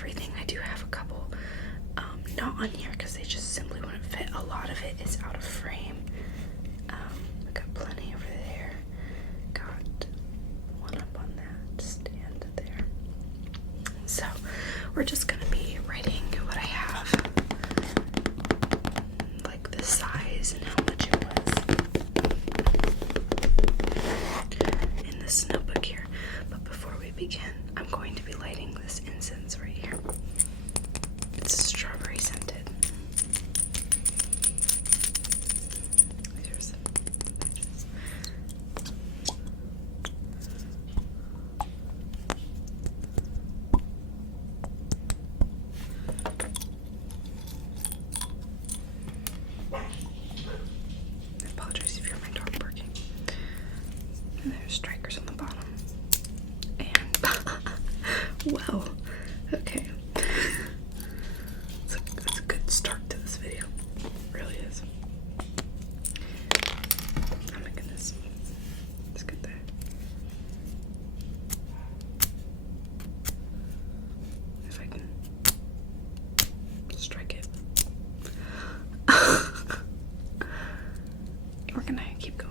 everything. I do have a couple not on here because they just simply wouldn't fit. A lot of it is out of frame. I got plenty over there. Got one up on that stand there. So we're just gonna be writing what I have, like the size and how much it was in this notebook here. But before we begin, I'm going to be lighting this incense right here. It's strawberry scented. Here's some matches. I apologize if you hear my dog barking. And there's strikers on the bottom. And, well, okay. It's a good start to this video. It really is. Oh my goodness. Let's get that. If I can strike it. We're gonna keep going.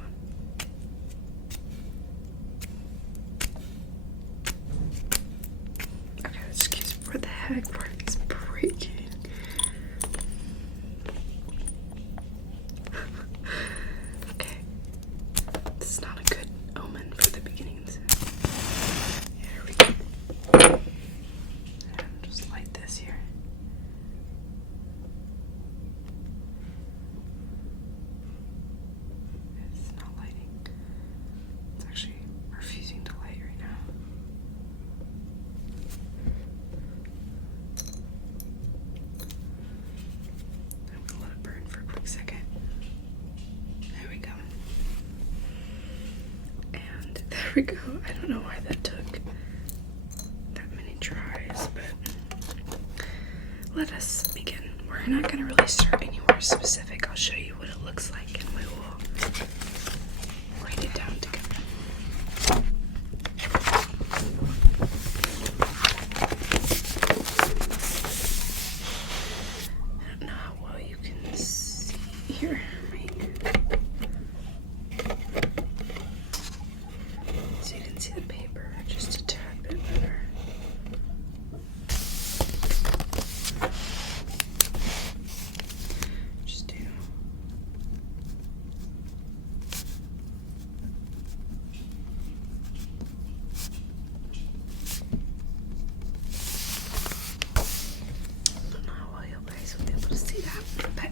Okay, excuse me. Where the heck were these breaking? Okay. This is not a good omen for the beginning of this. Here we go. And just light this here. It's not lighting. It's actually refusing to light right now. I'm gonna let it burn for a quick second. There we go. And there we go. I don't know why that took that many tries, but let us begin. We're not going to really start anywhere specific. I'll show you what it looks like and we will write it down together. I don't know how well you can see here. So you can see the paper just a tad bit better. Just do. I don't know how well you guys will be able to see that, but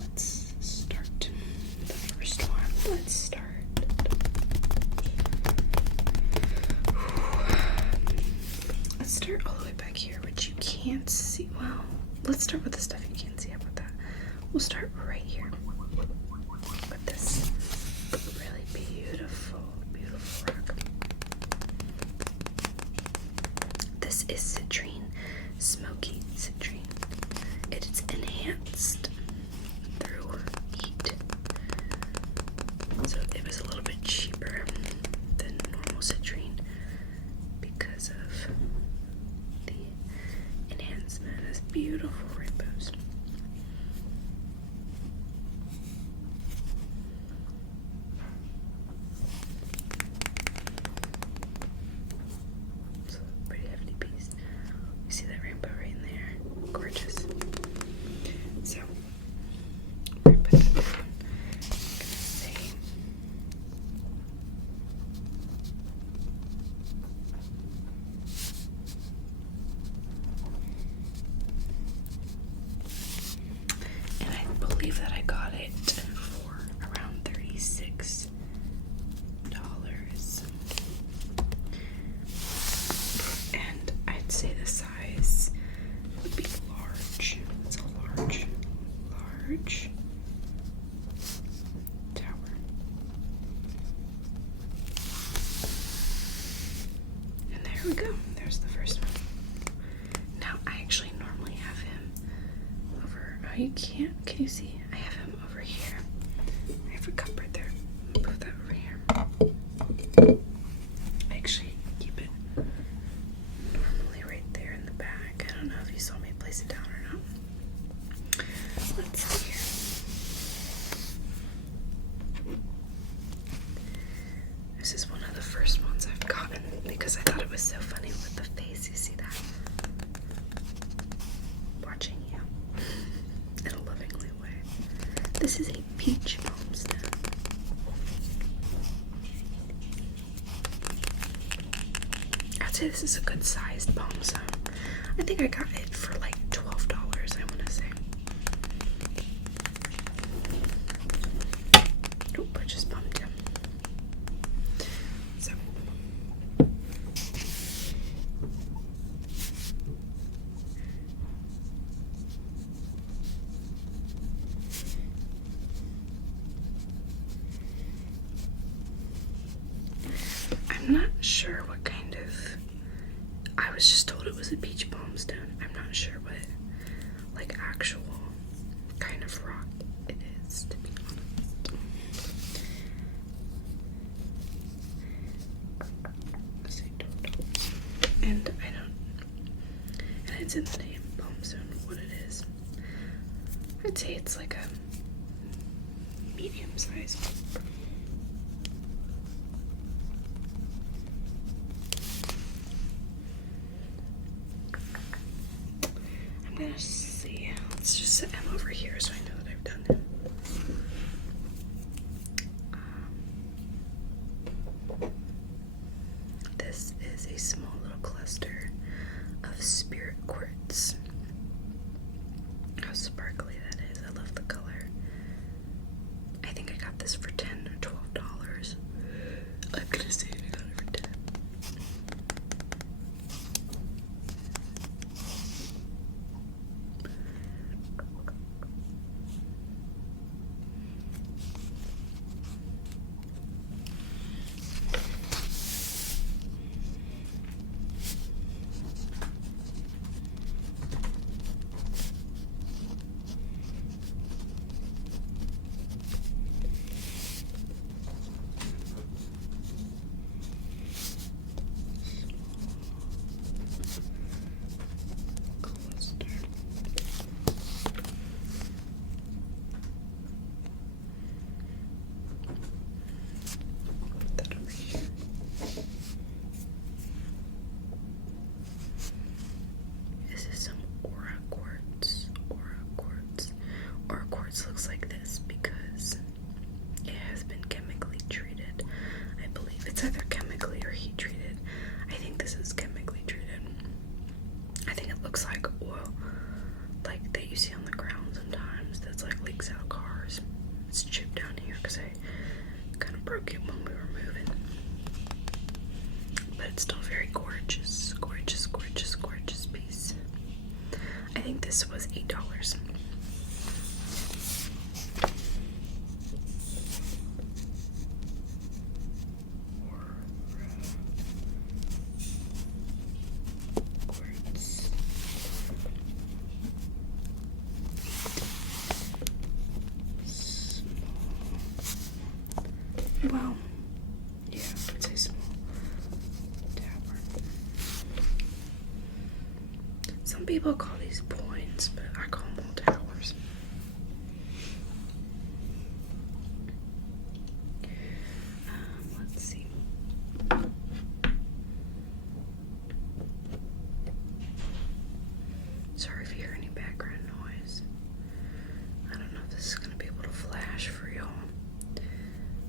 let's start the first one. Let's start. Let's start all the way back here, which you can't see. Well, let's start with the stuff you can't see. How about that? We'll start right here with this really beautiful, beautiful rock. This is citrine, smoky citrine. It is enhanced through heat. So it was a little bit cheaper than normal citrine because of the enhancement. It's beautiful rainbows. It's a pretty hefty piece. You see that rainbow right in there? Gorgeous. So, we're gonna put that down. I'm gonna say and I believe that I got it for around $36. And I'd say the size would be large. It's a large tower. And there we go. There's the first one. Now, I actually normally have him over. Oh, you can't. Can you see? I have him over here. I have a cup right there. Move that over here. I actually keep it normally right there in the back. say this is a good sized balm zone. I think I got it for like $12, I want to say. Nope, I just bumped him. So. I'm not sure what kind of, I was just told it was a beach balm stone. I'm not sure what, like, actual kind of rock it is, to be honest. And I don't, and it's in the name, balm stone, what it is. I'd say it's like a medium size. Let's see. Let's just set him over here so I know that I've done it. This is a small little cluster of spirit quartz. How sparkly that is. I love the color. I think I got this for $10 or $12. I'm gonna say I got it for $10. Looks like this because it has been chemically treated. I believe it's either chemically or heat treated. I think this is chemically treated. I think it looks like oil, like that you see on the ground sometimes, that's like leaks out of cars. It's chipped down here because I kind of broke it when we were moving. But it's still very gorgeous, gorgeous, gorgeous, gorgeous piece. I think this was $8. Well, yeah, I would say small tower. Some people call these points, but I call them all towers. Let's see. Sorry if you hear any background noise. I don't know if this is going to be able to flash for y'all.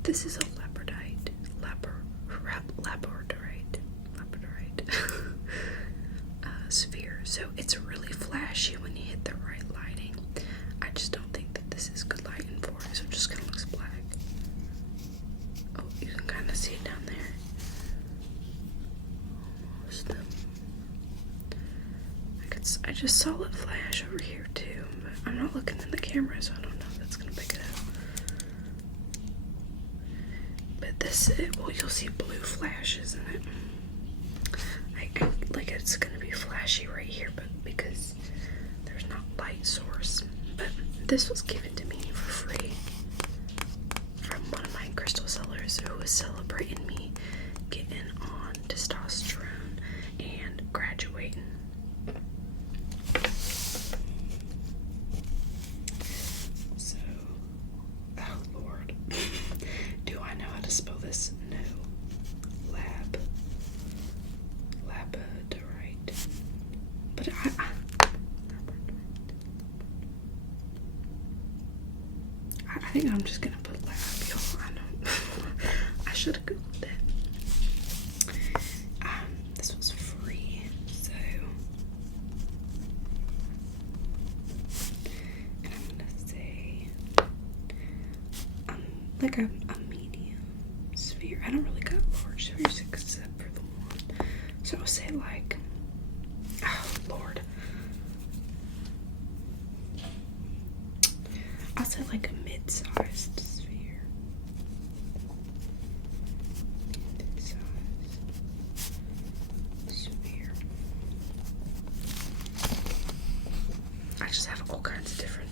This is a Labradorite, sphere, so it's really flashy when you hit the right lighting. I just don't think that this is good lighting for it, so it just kind of looks black. Oh, you can kind of see it down there. Almost. I just saw it flash over here too, but I'm not looking in the camera, so I don't know if that's gonna pick it up. Well, you'll see blue flashes in it. Like it's gonna be flashy right here, but because there's not light source. But this was given to me for free from one of my crystal sellers who was celebrating me getting on testosterone and graduating. So, oh Lord. Do I know how to spell this? No. Labradorite. But I think I'm just gonna put lab, y'all. I know. I should have googled that. This was like a medium sphere. I don't really got large spheres except for the one. So I'll say like, oh Lord. I'll say like a mid-sized sphere. Mid-sized sphere. I just have all kinds of different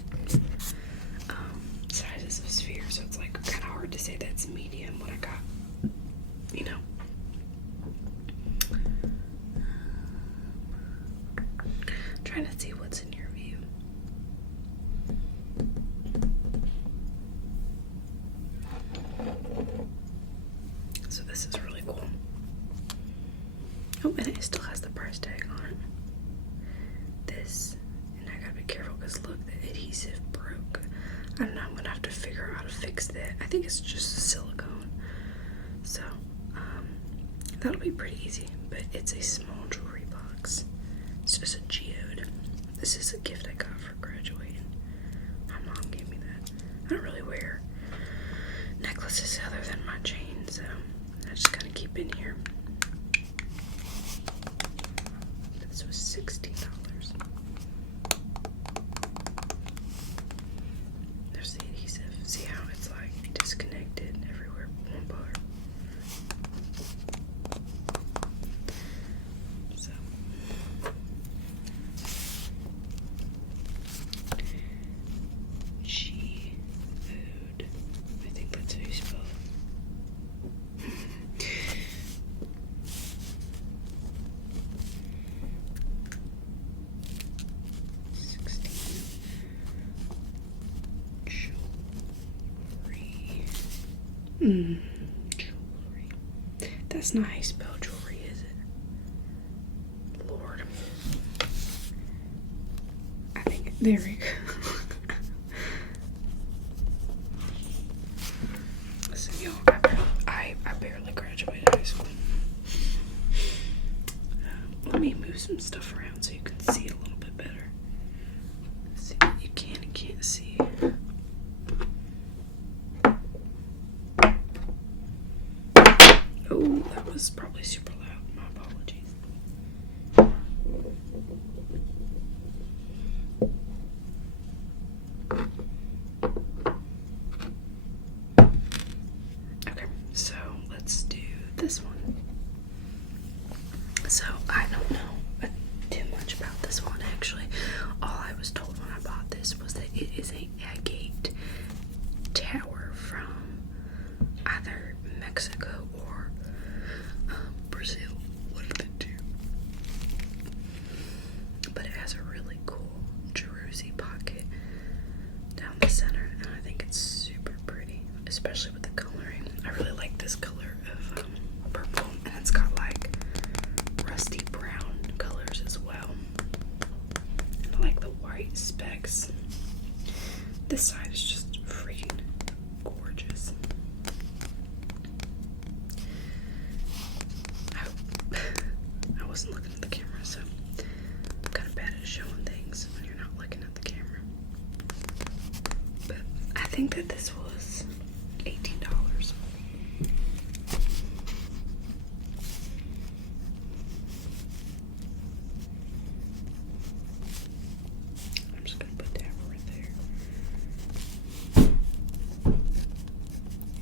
sizes of spheres, so it's like kind of hard to say that's medium what I got, you know. Trying to see what's in your view. So this is really cool. Oh, and it still has the price tag on it. This, and I gotta be careful because look, the adhesive broke. I don't know, I'm gonna have to figure out how to fix that. I think it's just silicone. So, that'll be pretty easy, but it's a small jewelry box. It's just a geode. This is a gift I got for graduating. My mom gave me that. I don't really wear necklaces other than my chain, so I just kind of keep in here. This was $16. There's the adhesive. See how it's like disconnected everywhere but one part. So G-Food. I think that's how you spell it. Jewelry. That's not how you spell jewelry, is it? Lord. I think, there we go. Listen, y'all, I barely graduated high school. Let me move some stuff around so you can see it a little bit better. See what you can and can't see. Oh, that was probably super loud. My apologies. Okay, so let's do this one. So I don't know too much about this one actually. All I was told when I bought this was that it is a Aggie Tower from either Mexico or Brazil, one of the two. But it has a really cool Jersey pocket down the center, and I think it's super pretty, especially with the coloring. I really like this color of purple, and it's got like rusty brown colors as well. And I like the white specks. This side is just freaking gorgeous. I wasn't looking at the camera, so I'm kind of bad at showing things when you're not looking at the camera. But I think that this was $18. I'm just gonna put that right there.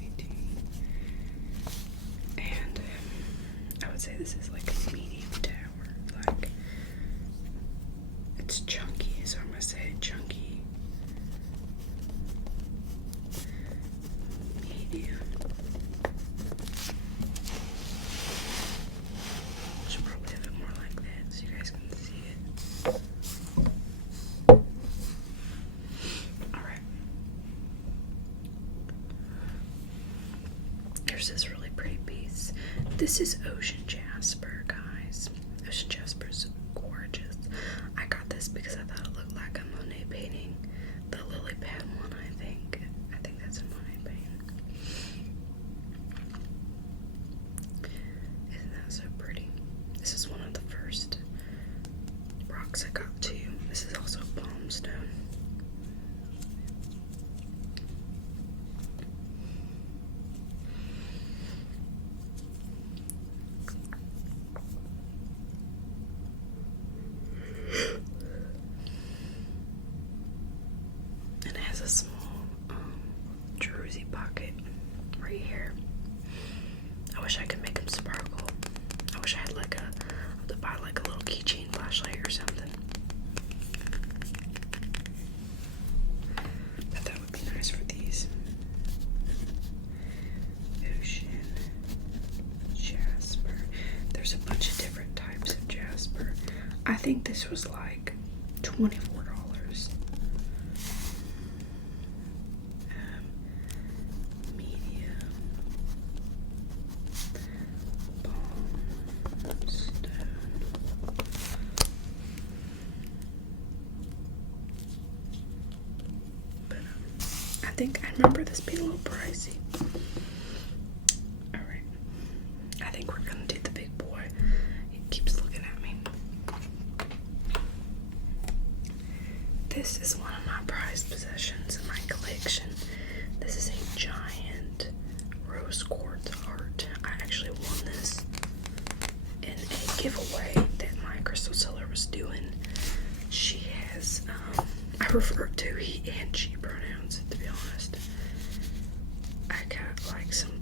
18. And I would say this is like a medium tower. Like, it's chunky, so I'm gonna say chunky. Medium. Should probably have it more like that so you guys can see it. Alright. Here's this really pretty piece. This is Ocean Jasper, guys. Ocean Jasper's gorgeous. I got this because I thought it looked like a Monet painting. The lily pad one, I think. I think that's a Monet painting. Isn't that so pretty? This is one of the first rocks I got too. This is also palm stone. think this was like $24. Medium balm stone. But I think I remember this being a little pricey. Alright. I think we're gonna do the big boy. He keeps looking at me. This is one of my prized possessions in my collection. This is a giant rose quartz heart. I actually won this in a giveaway that my crystal seller was doing. She has, I refer to he and she pronouns, to be honest. I got like some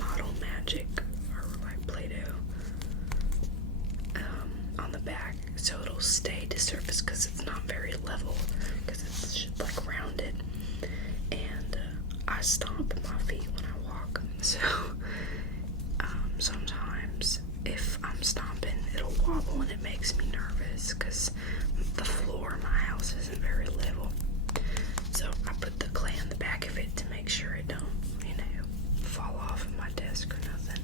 model magic or like Play-Doh on the back so it'll stay to surface because it's not very level because it's like rounded, and I stomp my feet when I walk, so sometimes if I'm stomping it'll wobble and it makes me nervous because the floor in my house isn't very level. So I put the clay on the back of it to make sure it don't, fall off of my desk or nothing.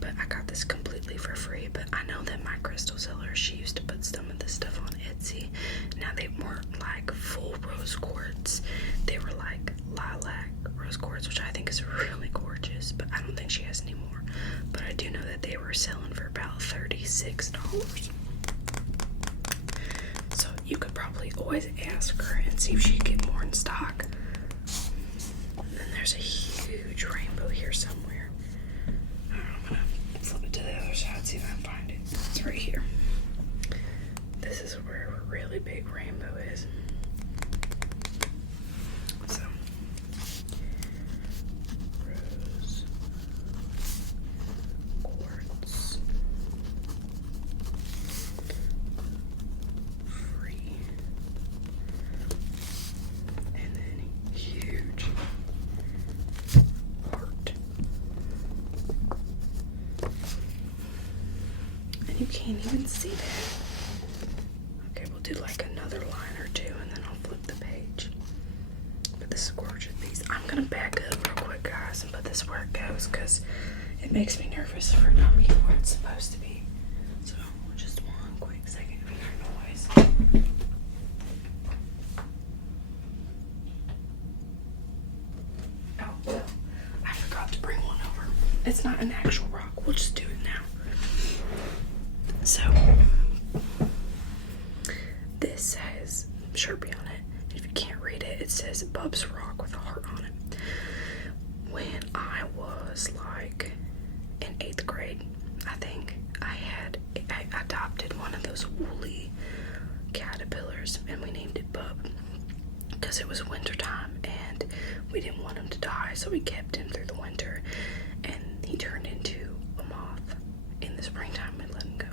But I got this completely for free, but I know that my crystal seller, she used to put some of this stuff on Etsy. Now they weren't like full rose quartz. They were like lilac rose quartz, which I think is really gorgeous, but I don't think she has any more. But I do know that they were selling for about $36. So you could probably always ask her and see if she could get more in stock. And then there's a huge rainbow here somewhere. I'm gonna flip it to the other side, see if I can find it. It's right here. This is where a really big rainbow is. So, rose quartz free, and then huge heart. And you can't even see that. Okay, we'll do like another line or two and then I'll flip the page. But this is gorgeous piece. I'm gonna back up real quick, guys, and put this where it goes because it makes me nervous for it not being where it's supposed to be. So, just one quick second of your noise. Oh, well, I forgot to bring one over. It's not an actual rock. We'll just do it now. So, this has Sharpie on it. If you can't read it, it says Bub's Rock with a heart on it. When I was like in 8th grade, I think, I adopted one of those woolly caterpillars and we named it Bub because it was winter time and we didn't want him to die, so we kept him through the winter and he turned into a moth in the springtime. We let him go,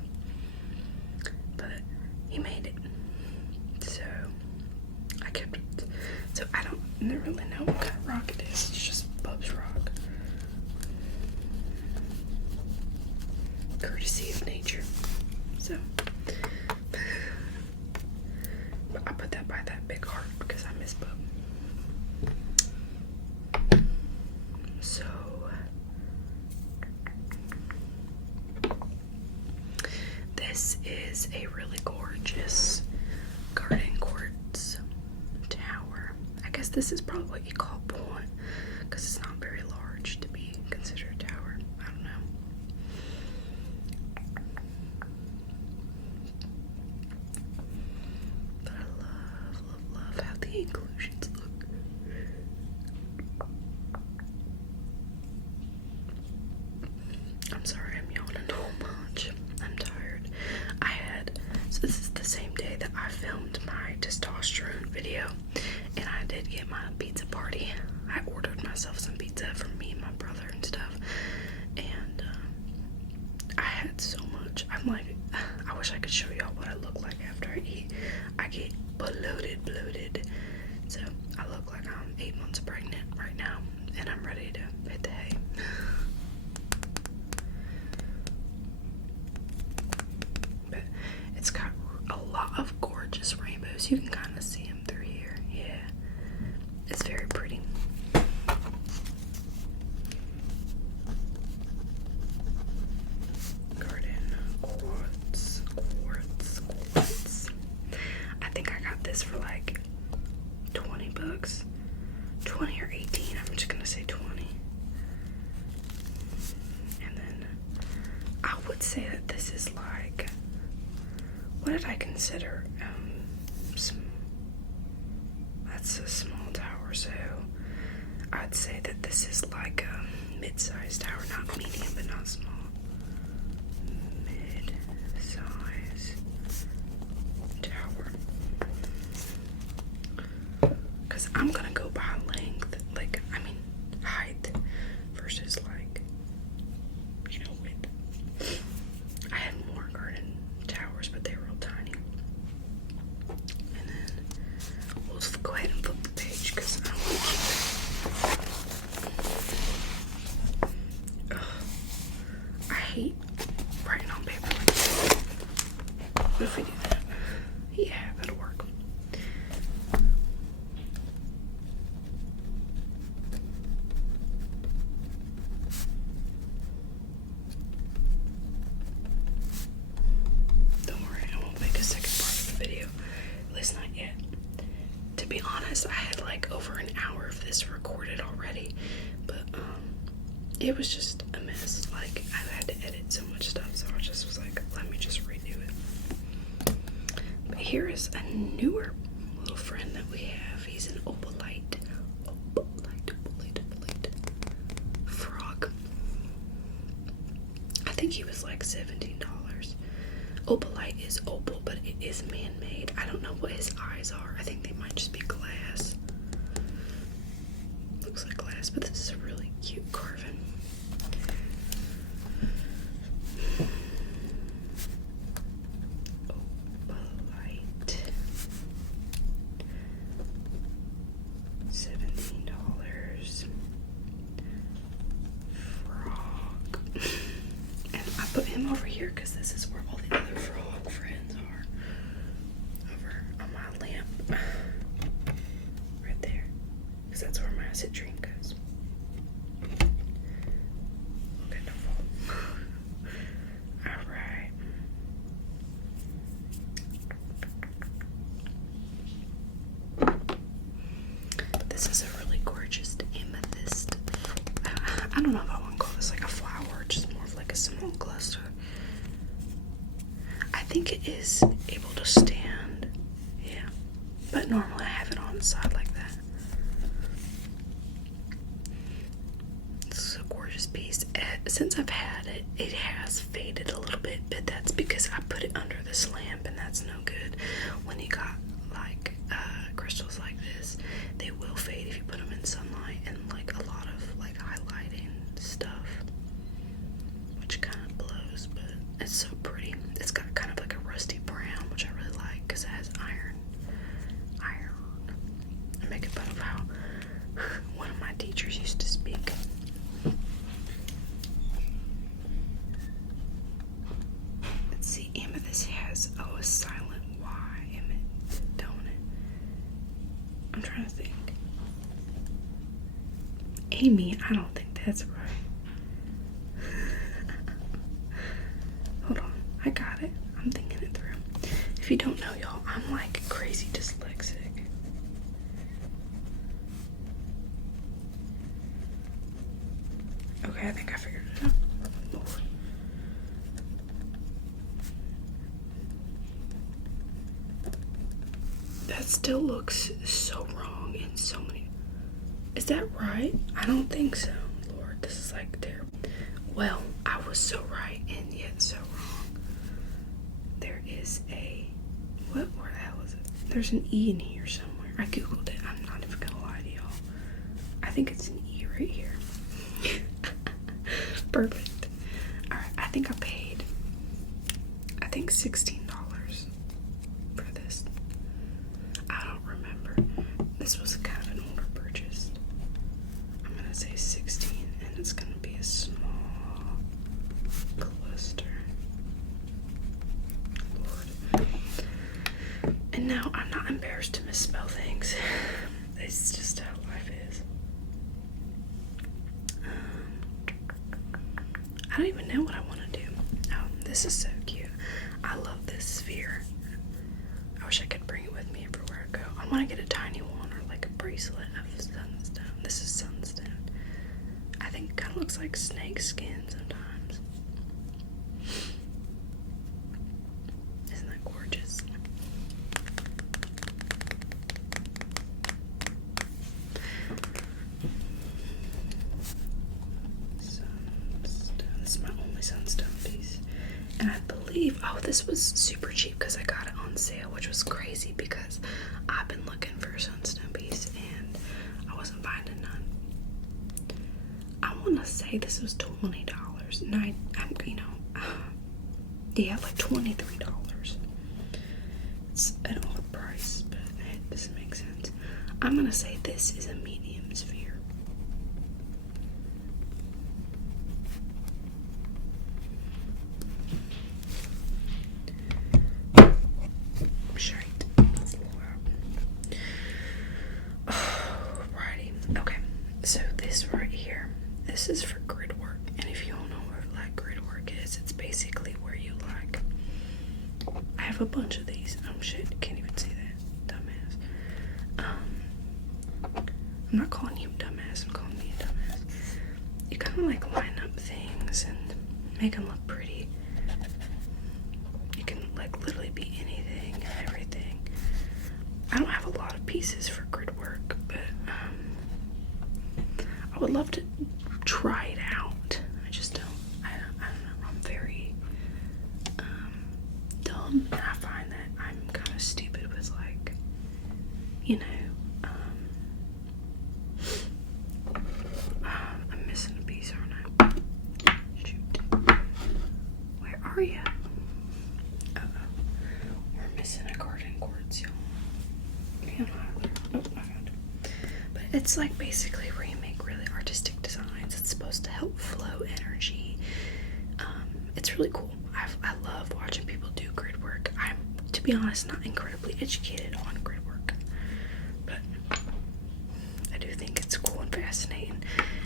but he made it, so I kept it. So I don't really know what kind of rock it is. It's just Bub's Rock, courtesy of nature. So but I put that by that big heart because I miss Bub. So this is a really gorgeous garden quartz tower. I guess this is probably what you call a point because it's not very large to be considered a tower. I don't know. But I love how the inclusions look. I'm sorry, I'm yawning a whole bunch. I'm tired. So this is the same day that I filmed my testosterone video, and I did get my pizza party. I ordered myself some pizza for me and my brother and stuff, and I had so much. I'm like, I wish I could show y'all what I look like after I eat. I get bloated. So I look like I'm 8 months pregnant right now, and I'm ready to hit the hay. But You can kind of see them through here. Yeah, it's very pretty. Garden quartz. I think I got this for like $20. 20 or 18. I'm just gonna say 20. And then I would say that this is like, what did I consider? That's a small tower, so I'd say that this is like a mid-sized tower, not medium, but not small. Mid-size tower. Because I'm gonna go by length, like, I mean, height versus like, you know, width. I had more garden towers, but they were real tiny. And then we'll just go ahead and flip the page because I don't want to keep it. I hate writing on paper like this. What if we do that? Yeah, that'll work. Don't worry, I won't make a second part of the video. At least not yet. To be honest, I had like over an hour of this recorded already, but it was just a mess. Like, I had to edit so much stuff, so I just was like, let me just redo it. But here is a newer little friend that we have. He's an Opalite Frog. I think he was like $17. Opalite is opal, but it is man-made. I don't know what his eyes are. I think they might just be glass. Looks like glass, but this is a really cute carving. Opalite. $17. Frog. And I put him over here because this is where all the other frog friends are. Over on my lamp. Right there. Because that's where my citrine goes. Okay, don't fall. Alright. This is a really gorgeous amethyst. I don't know if I want to call this like a flower, just more of like a small cluster. I think it is able to stand. Yeah. But normally I have it on the side like that. This is a gorgeous piece. Since I've had it, it has faded a little bit, but that's because I put it under this lamp, and that's no good. When you got like crystals like this, they will fade if you put them in sunlight and like a lot of like highlighting stuff, which kind of blows, but it's so pretty. It's got kind of like a rusty brown, which I really like because it has iron. I make it fun of how one of my teachers used to speak. Let's see, amethyst has a silent Y in it, don't it? I'm trying to think. Amy, I don't think that's right. Hold on, I got it. I'm thinking it through. If you don't know, y'all, I'm like crazy dyslexic. Okay, I think I figured it out. Lord. That still looks so wrong in so many. Is that right? I don't think so. Lord, this is like terrible. Well, I was so right and yet so wrong. There is a, where the hell is it? There's an E in here somewhere. I googled it. I'm not even gonna lie to y'all. I think it's an E right here. Perfect. Alright, I think I paid, $16 for this. I don't remember. This was kind of an older purchase. I'm gonna say 16, and it's gonna be a small cluster. Lord. And no, I'm not embarrassed to misspell things. It's just how life is. I don't even know what I want to do. Oh, this is so cute. I love this sphere. I wish I could bring it with me everywhere I go. I want to get a tiny one or like a bracelet of sunstone. This is sunstone. I think it kind of looks like snake skin sometimes. Isn't that gorgeous? Sunstone. This is my only sunstone piece. And I believe, oh, this was super cheap because I got it on sale, which was crazy because I've been looking for a sunstone piece and I wasn't finding none. I want to say this was $20. And I'm yeah, like $23. It's an odd price, but it doesn't make sense. I'm going to say this is a medium sphere. Shite. Let's blow out. Alrighty. Okay. So this right here, this is for grid work. And if you don't know what like grid work is, it's basically where you like, I have a bunch of these. Oh shit, can't even see that. Dumbass. I'm not calling you dumbass, I'm calling me a dumbass. You kind of like line up things and make them look pretty. You can like literally be anything and everything. I don't have a lot of pieces for grid work, but I would love to try it out. I just don't. I don't know. I'm very dumb, and I find that I'm kind of stupid with like, I'm missing a piece, aren't I? Shoot. Where are you? We're missing a garden quartz, y'all. Oh, I found it. But it's like basically where you make really artistic designs. It's supposed to help flow energy. It's really cool. I love watching people do grid work. I'm, to be honest, not incredibly educated on grid work, but I do think it's cool and fascinating.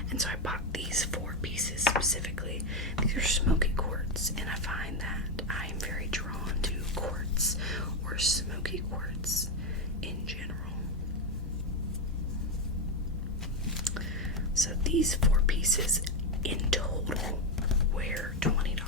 And so I bought these 4 pieces specifically. These are smoky quartz, and I find that I am very drawn to quartz or smoky quartz in general. So these 4 pieces in total were $20.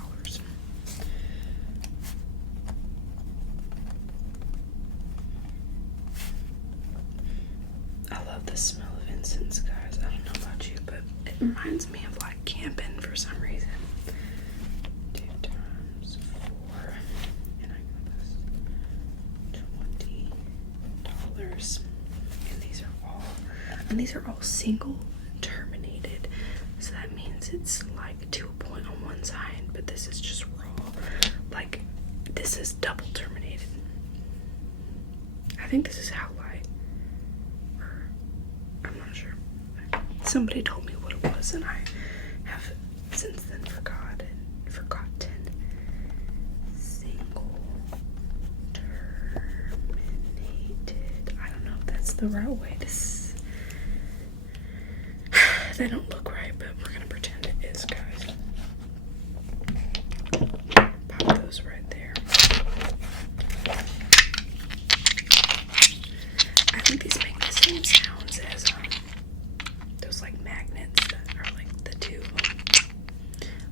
I love the smell of incense, guys. I don't know about you, but it reminds me of like camping for some reason. 2 times 4, and I got this $20. And these are all single terminated, so that means it's like to a point on one side, but this is just raw. Like this is double terminated. I think this is how light, or I'm not sure. Somebody told me what it was, and I have since then forgotten. Single terminated. I don't know if that's the right way to they don't look right, but we're gonna pretend it is, guys. Pop those right there. I think these make the same sounds as those like magnets that are like the 2 of them.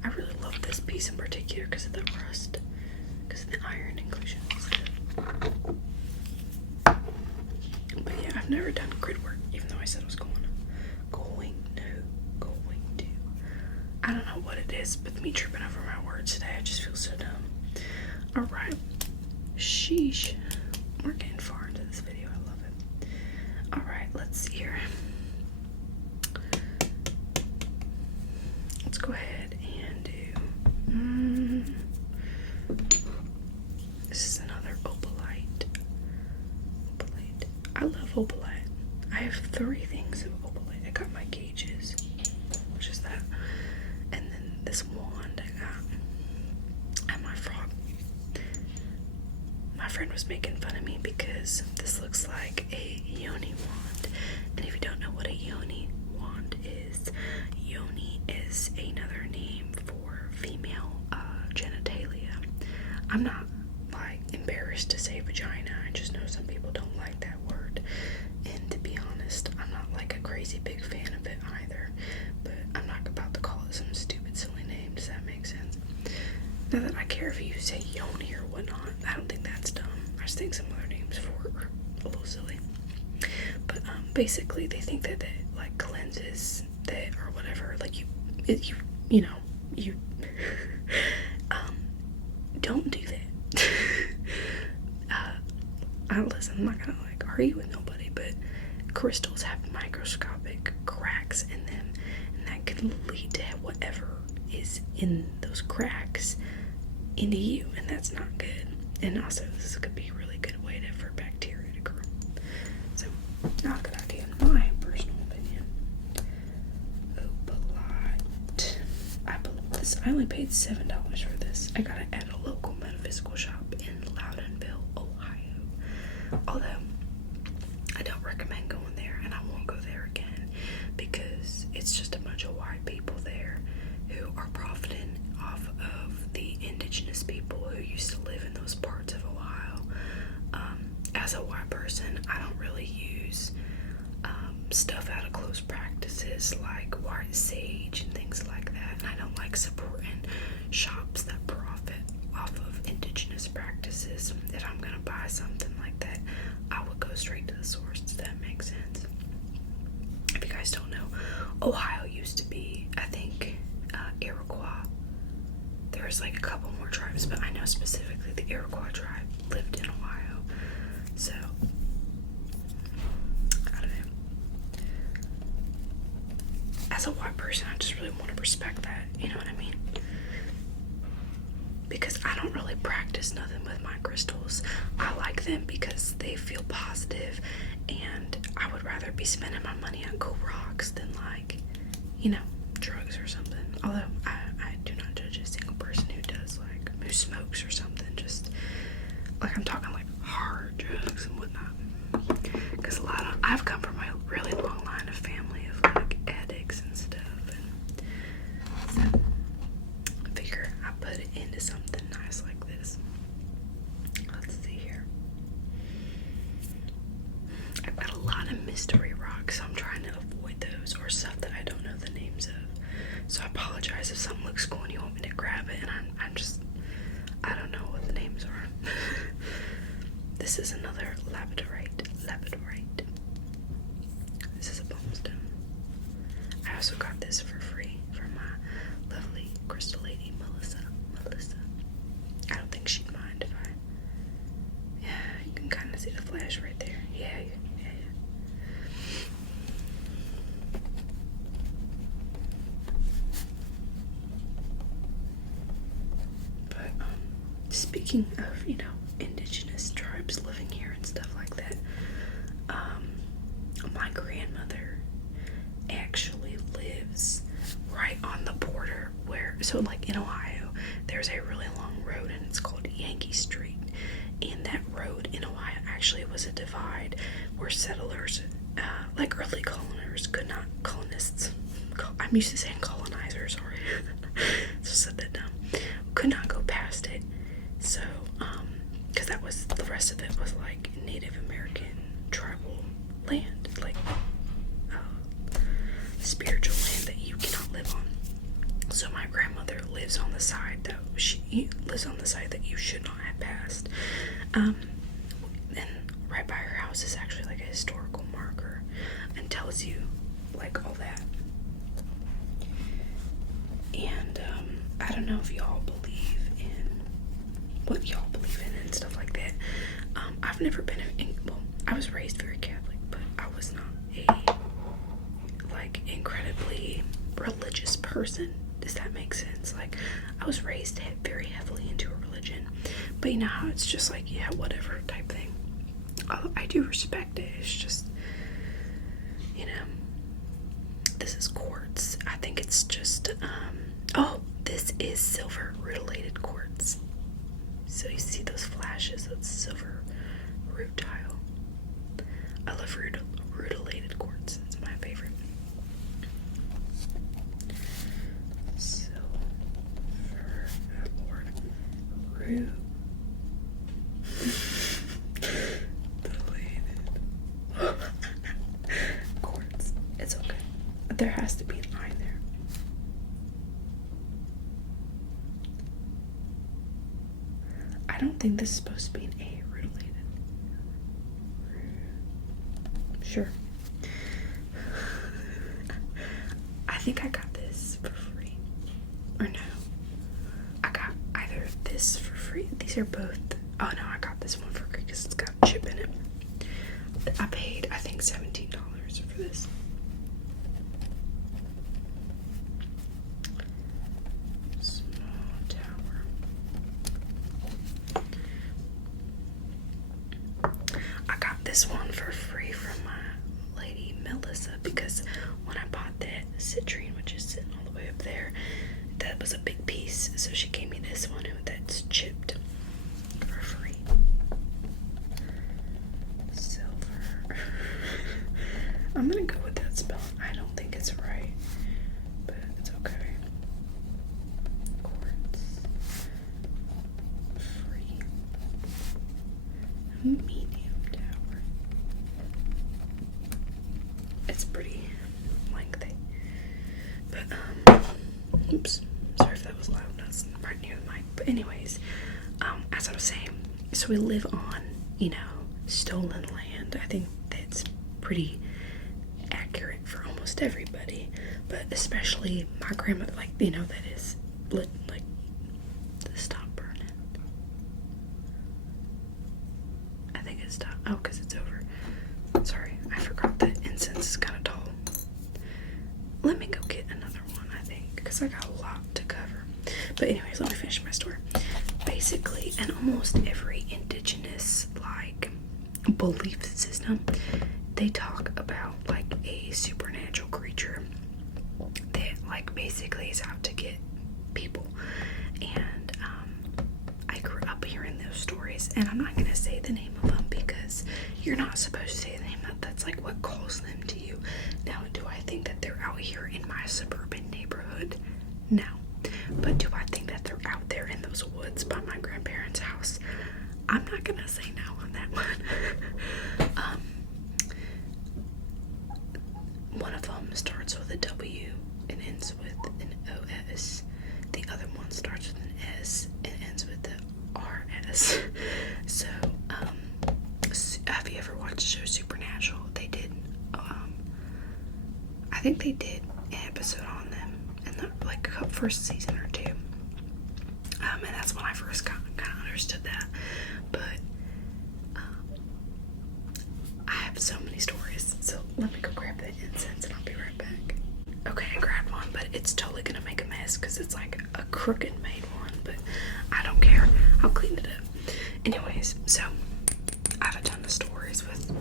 I really love this piece in particular because of the rust, because of the iron inclusion and stuff. But yeah, I've never done grid work, even though I said I was going to. I don't know what it is, but me tripping over my words today, I just feel so dumb. Alright. Sheesh. We're getting far into this video. I love it. Alright, let's see here. Let's go ahead and do... This is another opalite. I love opalite. I have 3 things of opalite. I got my gauges, which is that. And then this wand I got. And my frog. My friend was was making fun of me because this looks like a yoni wand. And if you don't know what a yoni wand is another name for female genitalia. I'm not like embarrassed to say vagina. I just know some people don't like that word. And to be honest, I'm not like a crazy big fan of it either. But I'm not about to call it some stupid silly name. Does that make sense? Not that I care if you say yoni or whatnot. I don't think that's dumb. I just think some other names for it are a little silly. But basically they think that it like cleanses that or whatever. Like you don't do that. Listen, I'm not gonna like argue with nobody, but crystals have microscopic cracks in them, and that could lead to whatever is in those cracks into you, and that's not good. And also, this could be a really good way for bacteria to grow. So, not a good idea, in my personal opinion. Opalite. I only paid $7 for this. I got it at a local metaphysical shop in Loudonville, Ohio. Although, I don't recommend going there, and I won't go there again because it's just a bunch of white people there who are profiting off of the indigenous people who used to live in those parts of Ohio. As a white person, I don't really use stuff out of close practices like white sage and things like that, and I don't like supporting shops that profit off of indigenous practices. If I'm gonna buy something like that, I would go straight to the source. Does that make sense? If you guys don't know, Ohio used to be, I think, Iroquois. There was like a couple more tribes, but I know specifically the Iroquois tribe lived in Ohio. So, I don't know. As a white person, I just really want to respect that. You know what I mean? Because I don't really practice nothing with my crystals. I like them because they feel positive, and I would rather be spending my money on cool rocks than like, drugs or something. Although I do not judge a single person who does like who smokes or something. Just like I'm talking like hard drugs and whatnot. Because I've come from a really long line of family of like addicts and stuff, and so I figure I put it into something nice like this. Let's see here. I've got a lot of mystery rocks, so I'm trying to avoid those or stuff that I don't know the names of. So I apologize if something looks cool and you want me to grab it, and I don't know what the names are. This is another Labradorite. This is a bone. I also got this for free from my lovely crystal lady, Melissa. I don't think she'd mind if yeah, you can kind of see the flash right there. Yeah. But, speaking of, indigenous tribes living here and stuff like that, my grandmother actually lives right on the border so like in Ohio, there's a really long road and it's called Yankee Street. And that road in Ohio actually was a divide where settlers, like early colonists, I'm used to saying colonizers, sorry, so said that dumb, could not go past it. So, because the rest of it was like Native American tribal land, like spiritual land that you cannot live on. So my grandmother lives on the side that you should not have passed. And right by her house is actually like a historical marker and tells you like all that. And I don't know if y'all believe in what y'all believe in and stuff like that. I've never been I was raised very Catholic, but I was not a like incredibly religious person. Does that make sense? Like, I was raised very heavily into a religion, but you know how it's just like, yeah, whatever type thing. I do respect it. It's just, this is quartz. I think it's just, this is silver rutilated quartz. So you see those flashes of silver rutile. I love rutilated quartz. It's my favorite. Silver, Lord, quartz. It's okay. There has to be an I there. I don't think this is supposed to be an A, rutilated. Sure. I think I got this for free. Or no. I got either this for free. These are both. Oh no, I got this one for free because it's got a chip in it. I paid, I think, $17 for this. Small tower. I got this one for free from my lady Melissa because when I bought that citrine, which is sitting all the way up there, that was a big piece, so she gave me this one that's chipped for free. Silver. I'm gonna go with that spelling. I don't think it's right, but it's okay. Quartz. Free. Medium tower. It's pretty lengthy. But, oops. Sorry if that was loud. That's right near the mic. But anyways, as I was saying, so we live on, stolen land. I think that's pretty accurate for almost everybody, but especially my grandmother, that is, stop burning. I think it's stopped. Oh, because it's over. Sorry, I forgot that incense is kind of tall. Let me go get another one, I think, because I got a lot to cover. But anyways, let me finish my story. Basically, in almost every indigenous, belief system, they talk about, a supernatural creature that, basically is out to get people. And, I grew up hearing those stories, and I'm not going to say the name of them because you're not supposed to say the name. That's, what calls them to you. Now, do I think that they're out here in my suburban neighborhood? No. But do I think that they're out there in those woods by my grandparents' house? I'm not gonna say no on that one. One of them starts with a W and ends with an OS. The other one starts with an S and ends with the RS. So, have you ever watched the show Supernatural? They did, I think they did an episode on them in the first season or two. And that's when I first kind of understood that. But I have so many stories, so let me go grab that incense and I'll be right back. Okay, I grabbed one, but it's totally gonna make a mess because it's a crooked made one, but I don't care. I'll clean it up. Anyways, so I have a ton of stories with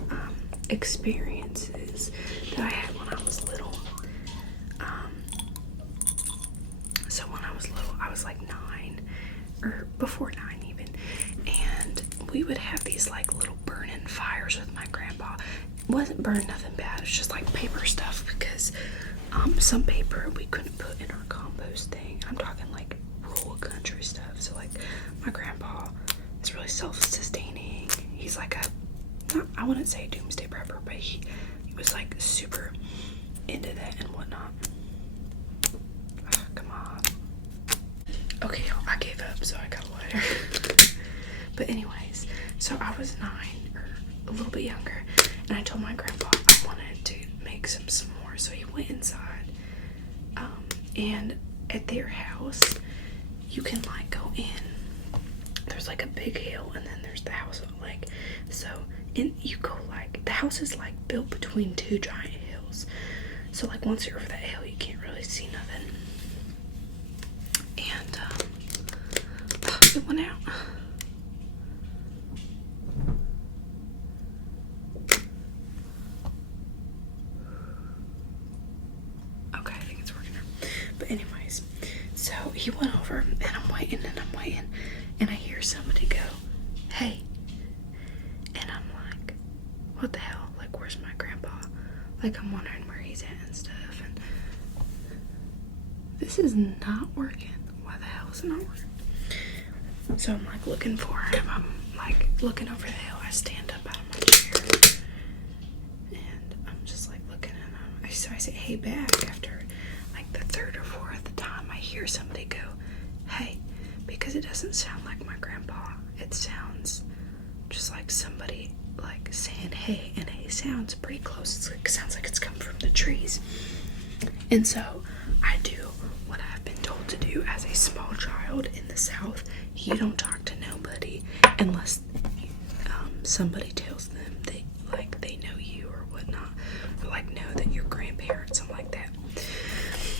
experiences that I had when I was little. So when I was little, I was 9, or before 9 even, and we would have these little burning fires with my grandpa. It wasn't burning nothing bad, it's just paper stuff, because some paper we couldn't put in our compost thing. I'm talking rural country stuff. So my grandpa is really self-sustaining. He's I wouldn't say doomsday prepper, but he was super into that and whatnot. Come on. Okay, y'all, I gave up, so I got a lighter. But anyways, so I was 9, or a little bit younger, and I told my grandpa I wanted to make some s'mores, so he went inside. And at their house, you can go in. There's a big hill, and then there's the house. So, and you go the house is built between 2 giant hills. So once you're over that hill, you can't really see nothing. And it went out. Okay, I think it's working now. But anyways, so he went over, and I'm waiting, and I hear somebody go, "Hey," and I'm what the hell? Like, where's my grandpa? Like, I'm wondering where he's at and stuff. And this is not working. Why the hell is it not working? So I'm like looking for him. I'm like looking over the hill. I stand up out of my chair and I'm just like looking at him. So I say, hey, back. After like the third or fourth time I hear somebody go, hey, because it doesn't sound like my grandpa. It sounds just like somebody like saying hey, and hey sounds pretty close. It sounds like it's coming from the trees. And so I do what I've been told to do as a small child in the South. You don't talk to nobody unless somebody tells them they know you or whatnot, or like know that you're grandparents, something like that.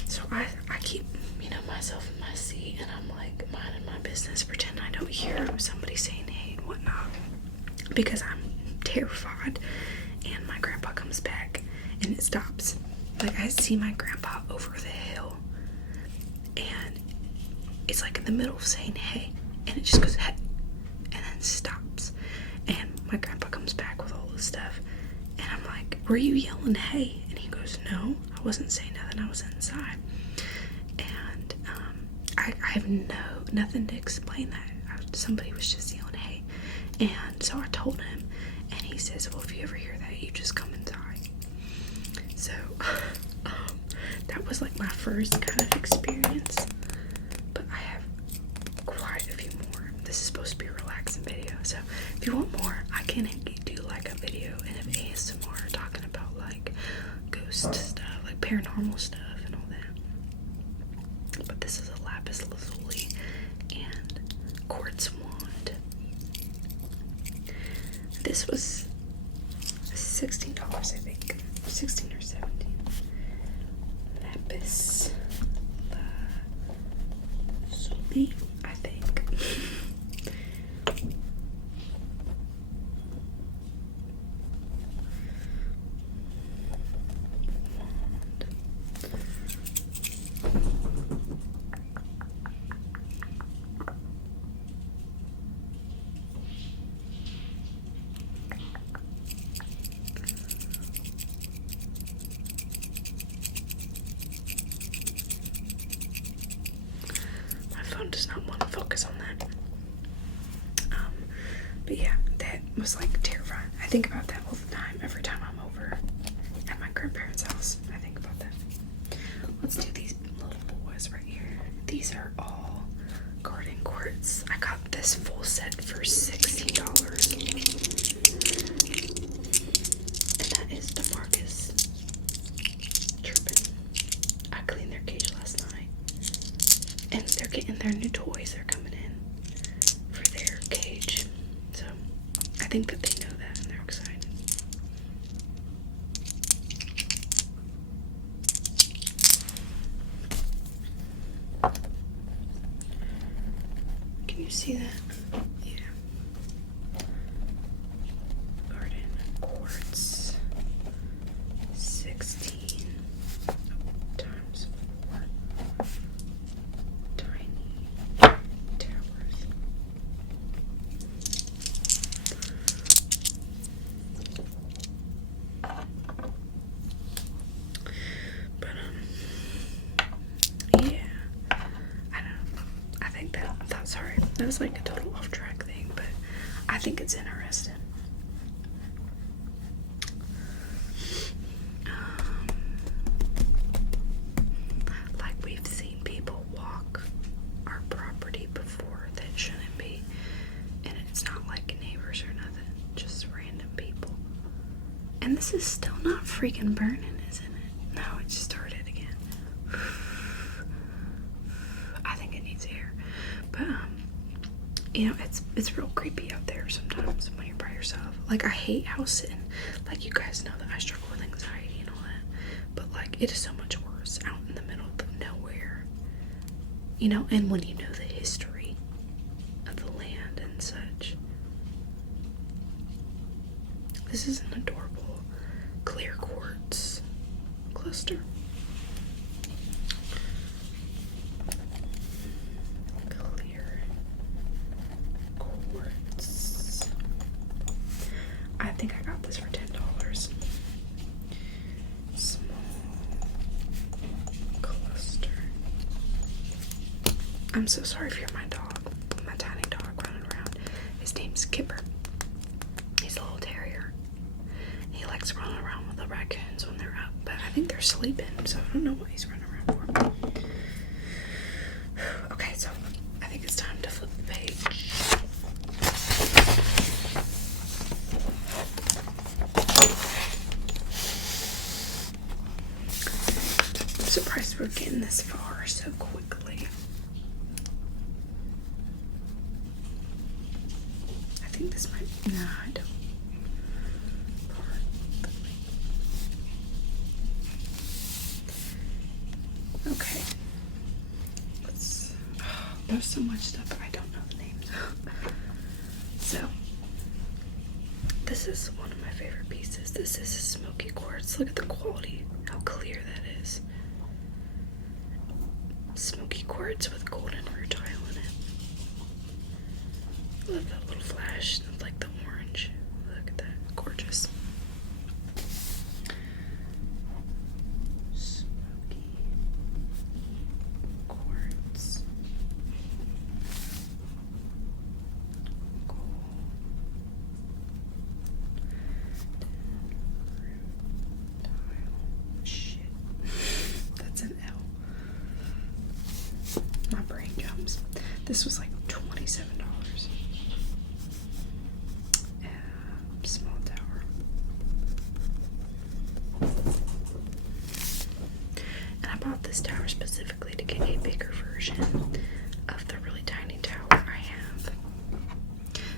So I keep myself in my seat and I'm like minding my business, pretend I don't hear somebody saying hey and whatnot, because I'm terrified. And my grandpa comes back and it stops. Like, I see my grandpa over the hill and it's like in the middle of saying hey, and it just goes hey and then stops. And my grandpa comes back with all this stuff and I'm like, were you yelling hey? And he goes, no, I wasn't saying nothing, I was inside. And I have nothing to explain that. Somebody was just yelling hey. And so I told him, and he says, well, if you ever hear that, you just come inside. So that was like my first kind of experience, but I have quite a few more. This is supposed to be a relaxing video, so if you want more, I can do like a video and an ASMR talking about like ghost stuff, like paranormal stuff and all that. But this is a Lapis Lazuli and quartz wand. This was $16, I think. 16 or 17. Lapis Lazuli, I think. Does not want to focus on that. But yeah, that was like terrifying. I think about that all the time. Every time I'm over at my grandparents' house, I think about that. Let's do these little boys right here. These are all garden quartz. I got this full set for $60. And that is the Marcus Chirpin. I cleaned their cage last night. And they're getting their new toys. They're coming in for their cage. So I think that they know that and they're excited. Can you see that? Yeah. Garden quartz. 16 times 4. That was like a total off track thing, but I think it's interesting. Like, we've seen people walk our property before that shouldn't be, and it's not like neighbors or nothing, just random people. And this is still not freaking burning, isn't it? No, it just started again. I think it needs air, but it's real creepy out there sometimes when you're by yourself. Like, I hate house sitting. Like, you guys know that I struggle with anxiety and all that, but like, it is so much worse out in the middle of nowhere, and when you know the history of the land and such. This is an adorable clear quartz cluster. I think I got this for $10. I'm so sorry if you're my dog, my tiny dog running around. His name's Kipper. He's a little terrier. He likes running around with the raccoons when they're up, but I think they're sleeping, so I don't know what he's running around for. Okay, so I think it's time to flip the page. I'm surprised we're getting this far so quickly. I think this might, no, I don't. Okay. There's so much stuff, but I don't know the names. So, this is one of my favorite pieces. This is a Smoky Quartz. Look at the quality, how clear that is. Smoky Quartz with golden rutile in it. Love that little flash of like the orange. Look at that, gorgeous. Smoky Quartz. Shit. That's an L. My brain jumps. This was like $27. Small tower. And I bought this tower specifically to get a bigger version of the really tiny tower I have.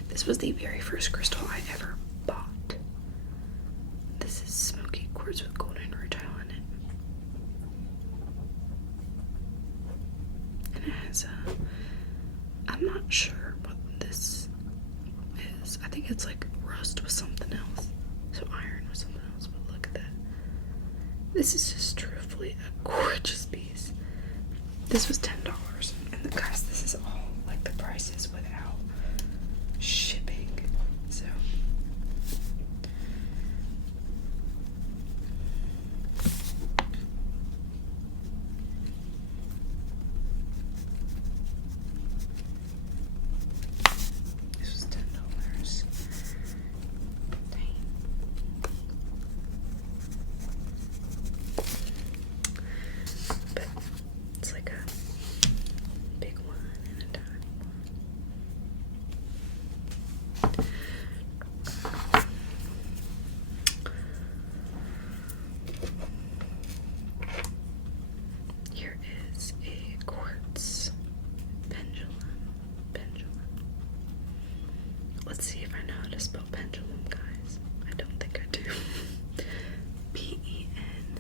This was the very first crystal I ever bought. This is Smoky Quartz with golden rutile in it. And it has a, I'm not sure what this is. I think it's like rust with something else. So iron with something else, but look at that. This is just truthfully a gorgeous piece. This was $10. And guys, this is all like the prices without shipping. So this was $10. Dang. But it's like a big one and a tiny one. Here is a quartz pendulum. Let's see if I know how to spell pendulum, guys. I don't think I do. P-E-N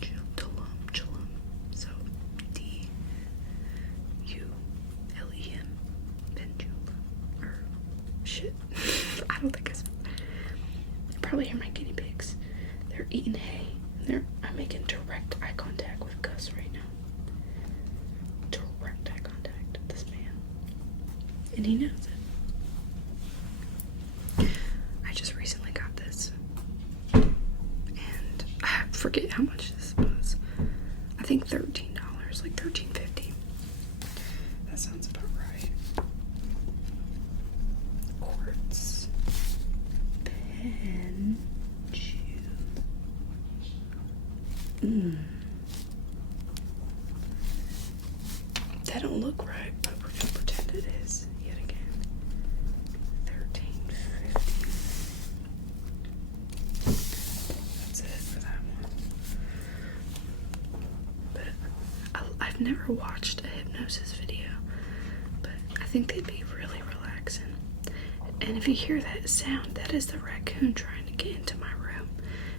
Chulum. So D-U-L-E-M pendulum. Or shit. I don't think I spelled it. You probably hear my guinea pigs. They're eating hay. I'm making direct eye contact with Gus right now. Direct eye contact with this man. And he knows it. I just recently got this. And I forget how much this was. I think $13, like $13.50. That sounds about right. Quartz. Pendulum. That don't look right, but we're gonna pretend it is yet again. $13.50. That's it for that one. But I've never watched a hypnosis video, but I think they'd be really relaxing. And if you hear that sound, that is the raccoon trying to get into my room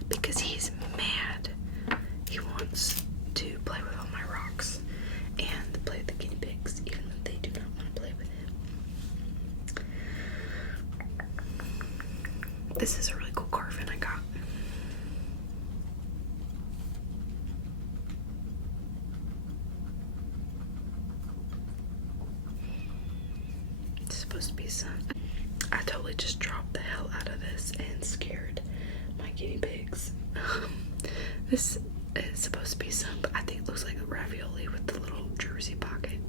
because he's mad. He wants to play with all my rocks and play with the guinea pigs, even though they do not want to play with it. This is a really cool carving I got. It's supposed to be sun. I totally just dropped the hell out of this and scared my guinea pigs. This is supposed to be sun, but I think it looks like a ravioli with the little jersey pocket.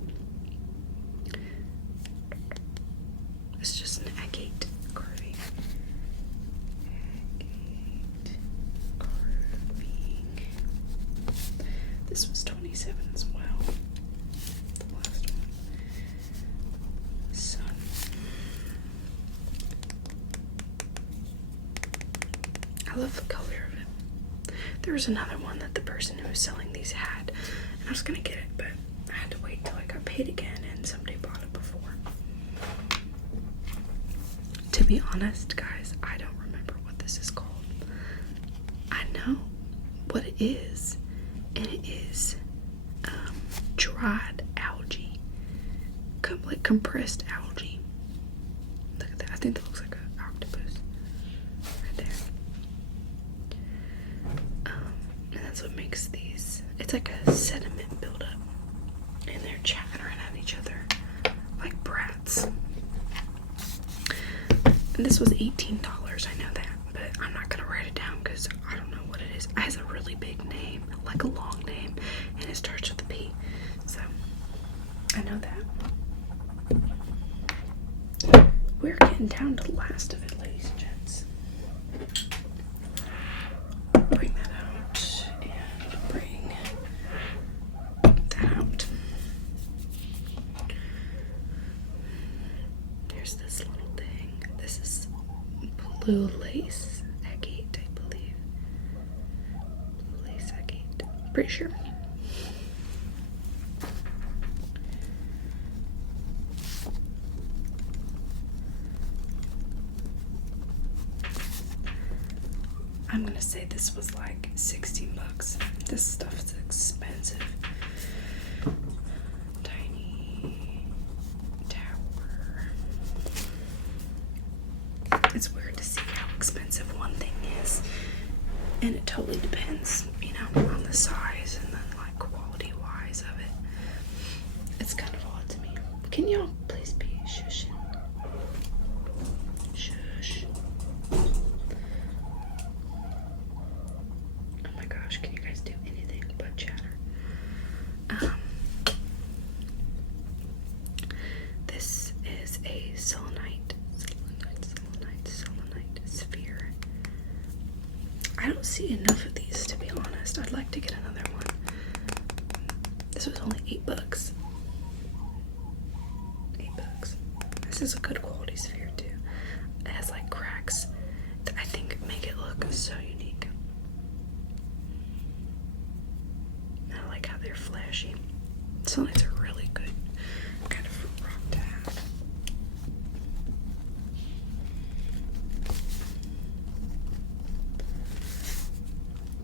I love the color of it. There was another one that the person who was selling these had, and I was gonna get it, but I had to wait till I got paid again, and somebody bought it before. To be honest, guys, I don't remember what this is called. I know what it is, and it is dried algae, like compressed algae. Look at that. I think that looks like an octopus right there. And that's what makes these. It's like a sediment buildup, and they're chattering at each other like brats. And this was $18. I know that, but I'm not gonna write it down because I don't know what it is. It has a really big name, like a long name, and it starts with a P. So I know that. We're getting down to the last of it, ladies and gents. Bring that out and bring that out. Here's this little thing. This is blue lace agate, I believe. Blue lace agate. Pretty sure. I'm gonna say this was like 16 bucks. This stuff is expensive. Tiny tower. It's weird to see how expensive one thing is, and it totally depends, you know, on the size and then like quality wise of it. It's kind of odd to me. Can y'all please be shushing? Shush. Oh my gosh, can you guys do anything but chatter? This is a Selenite Sphere. I don't see enough of these, to be honest. I'd like to get another one. This was only $8. $8. This is a good quality sphere too. It has like cracks that I think make it look so unique. I like how they're flashy. Selenites are really good kind of rock to have.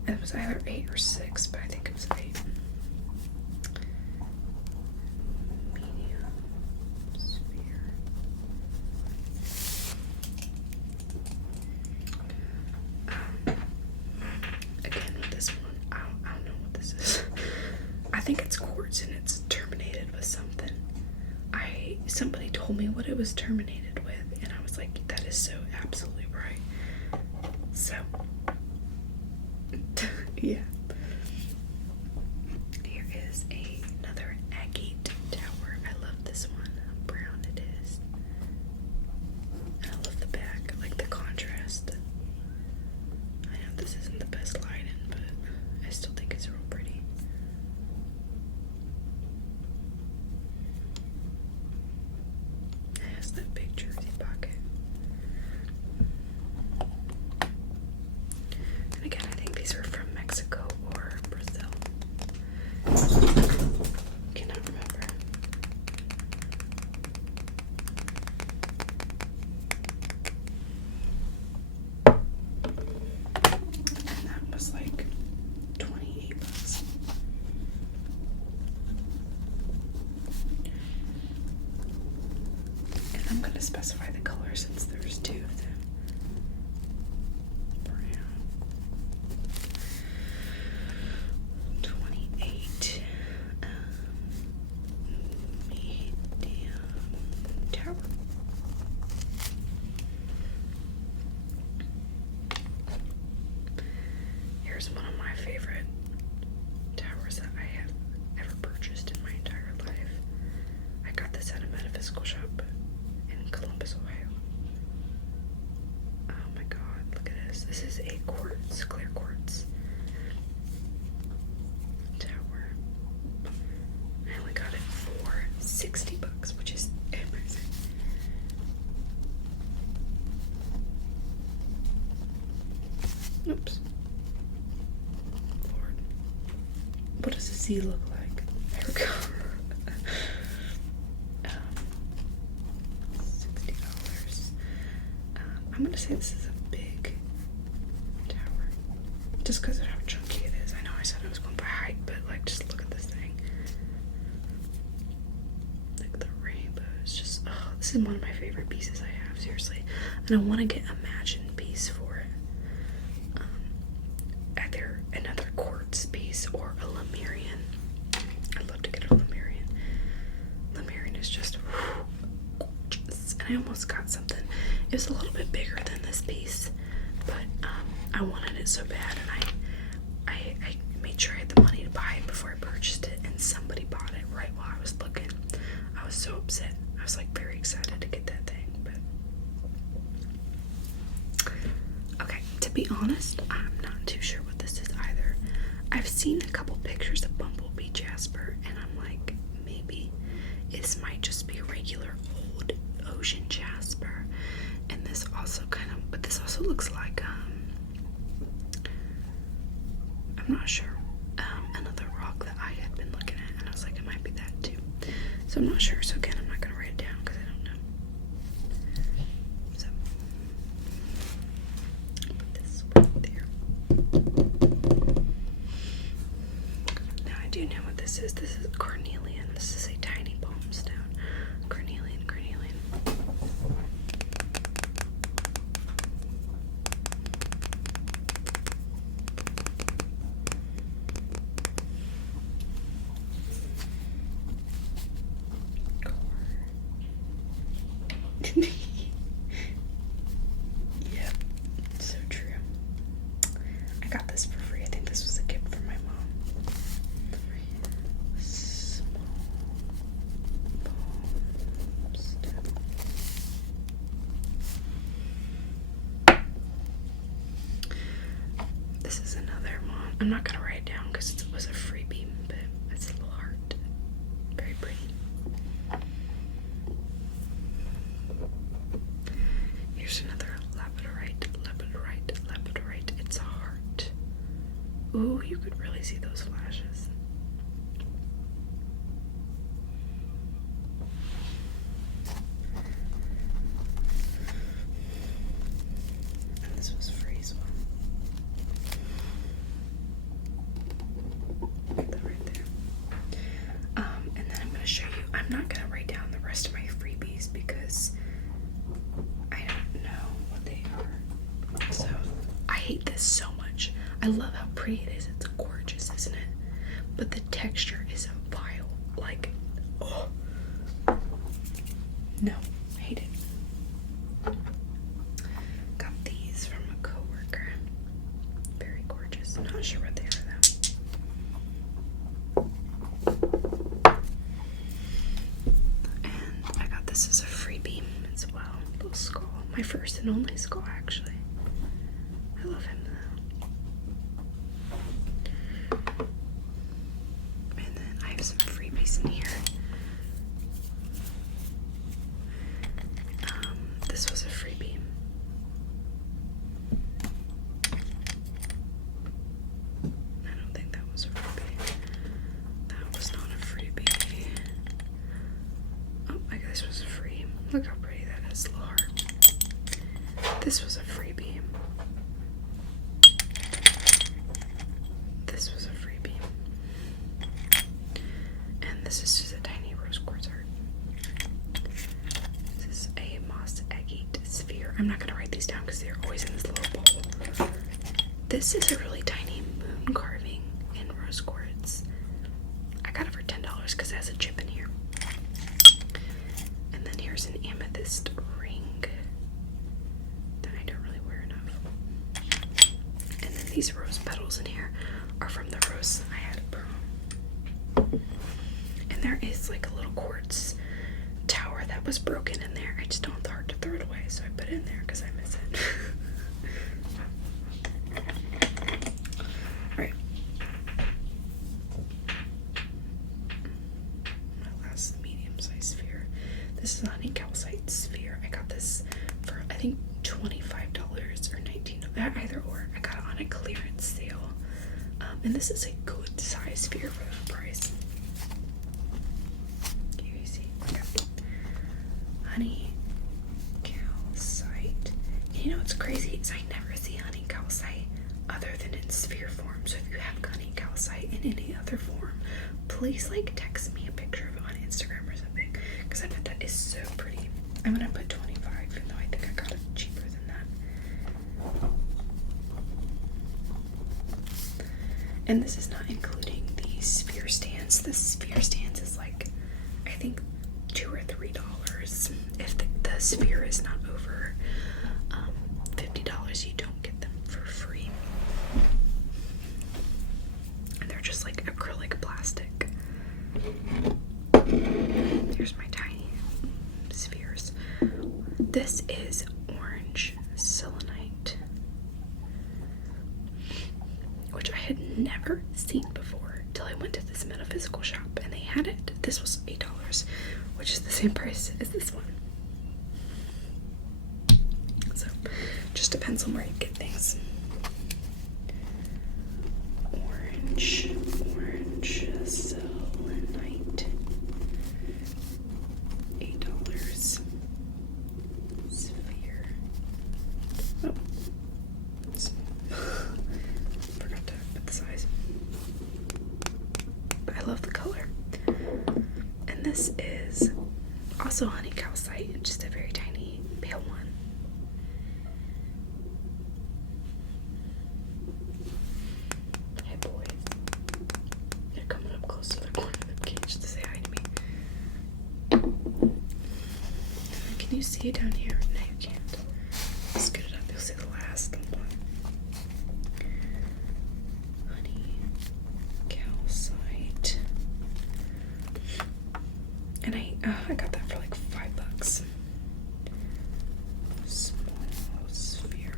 It was either 8 or 6, but I think it was 8. Medium sphere. Again with this one, I don't know what this is. I think it's quartz and it's terminated with something. Somebody told me what it was terminated with, and I was like, that is so absolutely right. So yeah. Here is another Aggie Tower. I love this one. How brown it is. And I love the back. I like the contrast. I know this isn't the best lighting, but I still think it's real pretty. It has that big jersey pocket. And again, I think these are from Mexico or Brazil. Cannot remember. And that was like $28. And I'm going to specify the color since there's 2 of them. Brown. 28. Medium tower. Here's one of my favorite towers that I have ever purchased in my entire life. I got this at a metaphysical shop in Columbus, Ohio. Oh my god, look at this. This is a quartz, clear quartz tower. I only got it for $60, which is amazing. Oops. Lord. What does a Z look like? There we go. $60. I'm gonna say this is a big tower. Just because of how chunky it is. I know I said I was going by height, but like just look at this thing. Like the rainbow is just, oh, this is one of my favorite pieces I have, seriously. And I want to get a matching piece for it. Either another quartz piece or a Lemurian. I'd love to get a Lemurian. Lemurian is just gorgeous. And I almost got something. It was a little bit bigger than this piece, but I wanted it so bad, and I made sure I had the money to buy it before I purchased it, and somebody bought it right while I was looking. I was so upset. I was like very excited to get that thing, but okay, to be honest, I'm not too sure what this is either. I've seen a couple pictures of Bumblebee Jasper, and I'm like, maybe this might just be regular old ocean Jasper. And this also but this also looks like, I'm not sure, another rock that I had been looking at, and I was like, it might be that too. So I'm not sure, so again, I'm not going to write it down because I don't know. So, put this right there. Now I do know what this is. This is cornelian. This is a tiny palm stone. Cornelian. Yep, so true. I got this for free. I think this was a gift from my mom. Small palm stone. This is another one. I'm not gonna write it down because it was a freebie, but it's a little heart. Very pretty. Here's another Labradorite. It's a heart. Ooh, you could really see those flashes. And this was free as well. Put that right there. And then I'm going to show you. I'm not going to write down the rest of my freebies because I don't know what they are. So I hate this so much. I love how pretty it is. It's gorgeous, isn't it? But the texture is vile. Like, oh. No, I hate it. Got these from a coworker. Very gorgeous. I'm not sure what they are though. And I got this as a freebie as well. Little skull. My first and only skull, actually. I love him though. And then I have some freebies in here. This was a freebie. I don't think that was a freebie. That was not a freebie. Oh, I guess this was a free. Look how pretty that is, little heart. This was a freebie. This was a freebie. And this is just a tiny rose quartz heart. This is a moss Aggie Sphere. I'm not going to write these down because they're always in this little bowl. This is a really tiny moon carving in rose quartz. I got it for $10 because it has a chip in here. And then here's an amethyst ring that I don't really wear enough. And then these rose petals in here are from the rose I had at prom. And there is like a little quartz tower that was broken in there. I just don't want the heart to throw it away, so I put it in there because I miss it. Alright. My last medium-sized sphere. This is a Calcite Sphere. I got this for, I think, $25 or $19. Either or. I got it on on a clearance sale. And this is a good size sphere for that price. Can you see? Okay. Honey calcite. You know what's crazy is I never see honey calcite other than in sphere form. So if you have honey calcite in any other form, please like text me a picture of it on Instagram or something, because I bet that is so pretty. I'm gonna put 25, even though I think I got it cheaper than that. And this is not including the sphere stands. The sphere stands is like, I think $2 or $3. If the sphere is not over $50, you don't get them for free. And they're just like acrylic plastic. Here's my tiny spheres. This is orange selenite, which I had never seen before till I went to this metaphysical shop and they had it. This was $8, which is the same price as this one. So, just depends on where you get things. Orange selenite, $8. Sphere. Oh, forgot to put the size. But I love the color. And this is also honey calcite, just a very tiny pale one. Hey boys, they're coming up close to the corner of the cage to say hi to me. Can you see it down here? No, you can't. Scoot it up, you'll see the last one. Honey calcite. And I got that for like $5. Small sphere.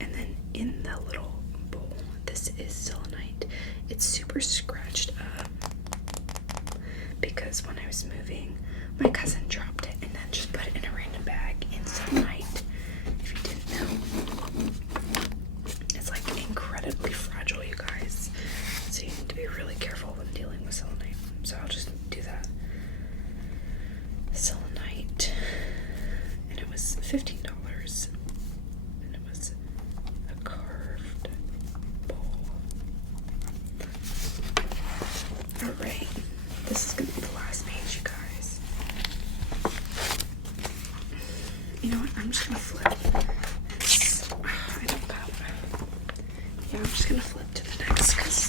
And then in the little bowl, this is selenite. It's super scratched up because when I was moving, my cousin dropped it and then just put it in a random bag in selenite. If you didn't know, it's like incredibly fragile, you guys. So you need to be really careful when dealing with selenite. So I'll just do that. Selenite. And it was $15. And it was a carved bowl. Alright. This is going to be the last page, you guys. You know what? I'm just going to flip. I don't know. Yeah, I'm just going to flip to the next because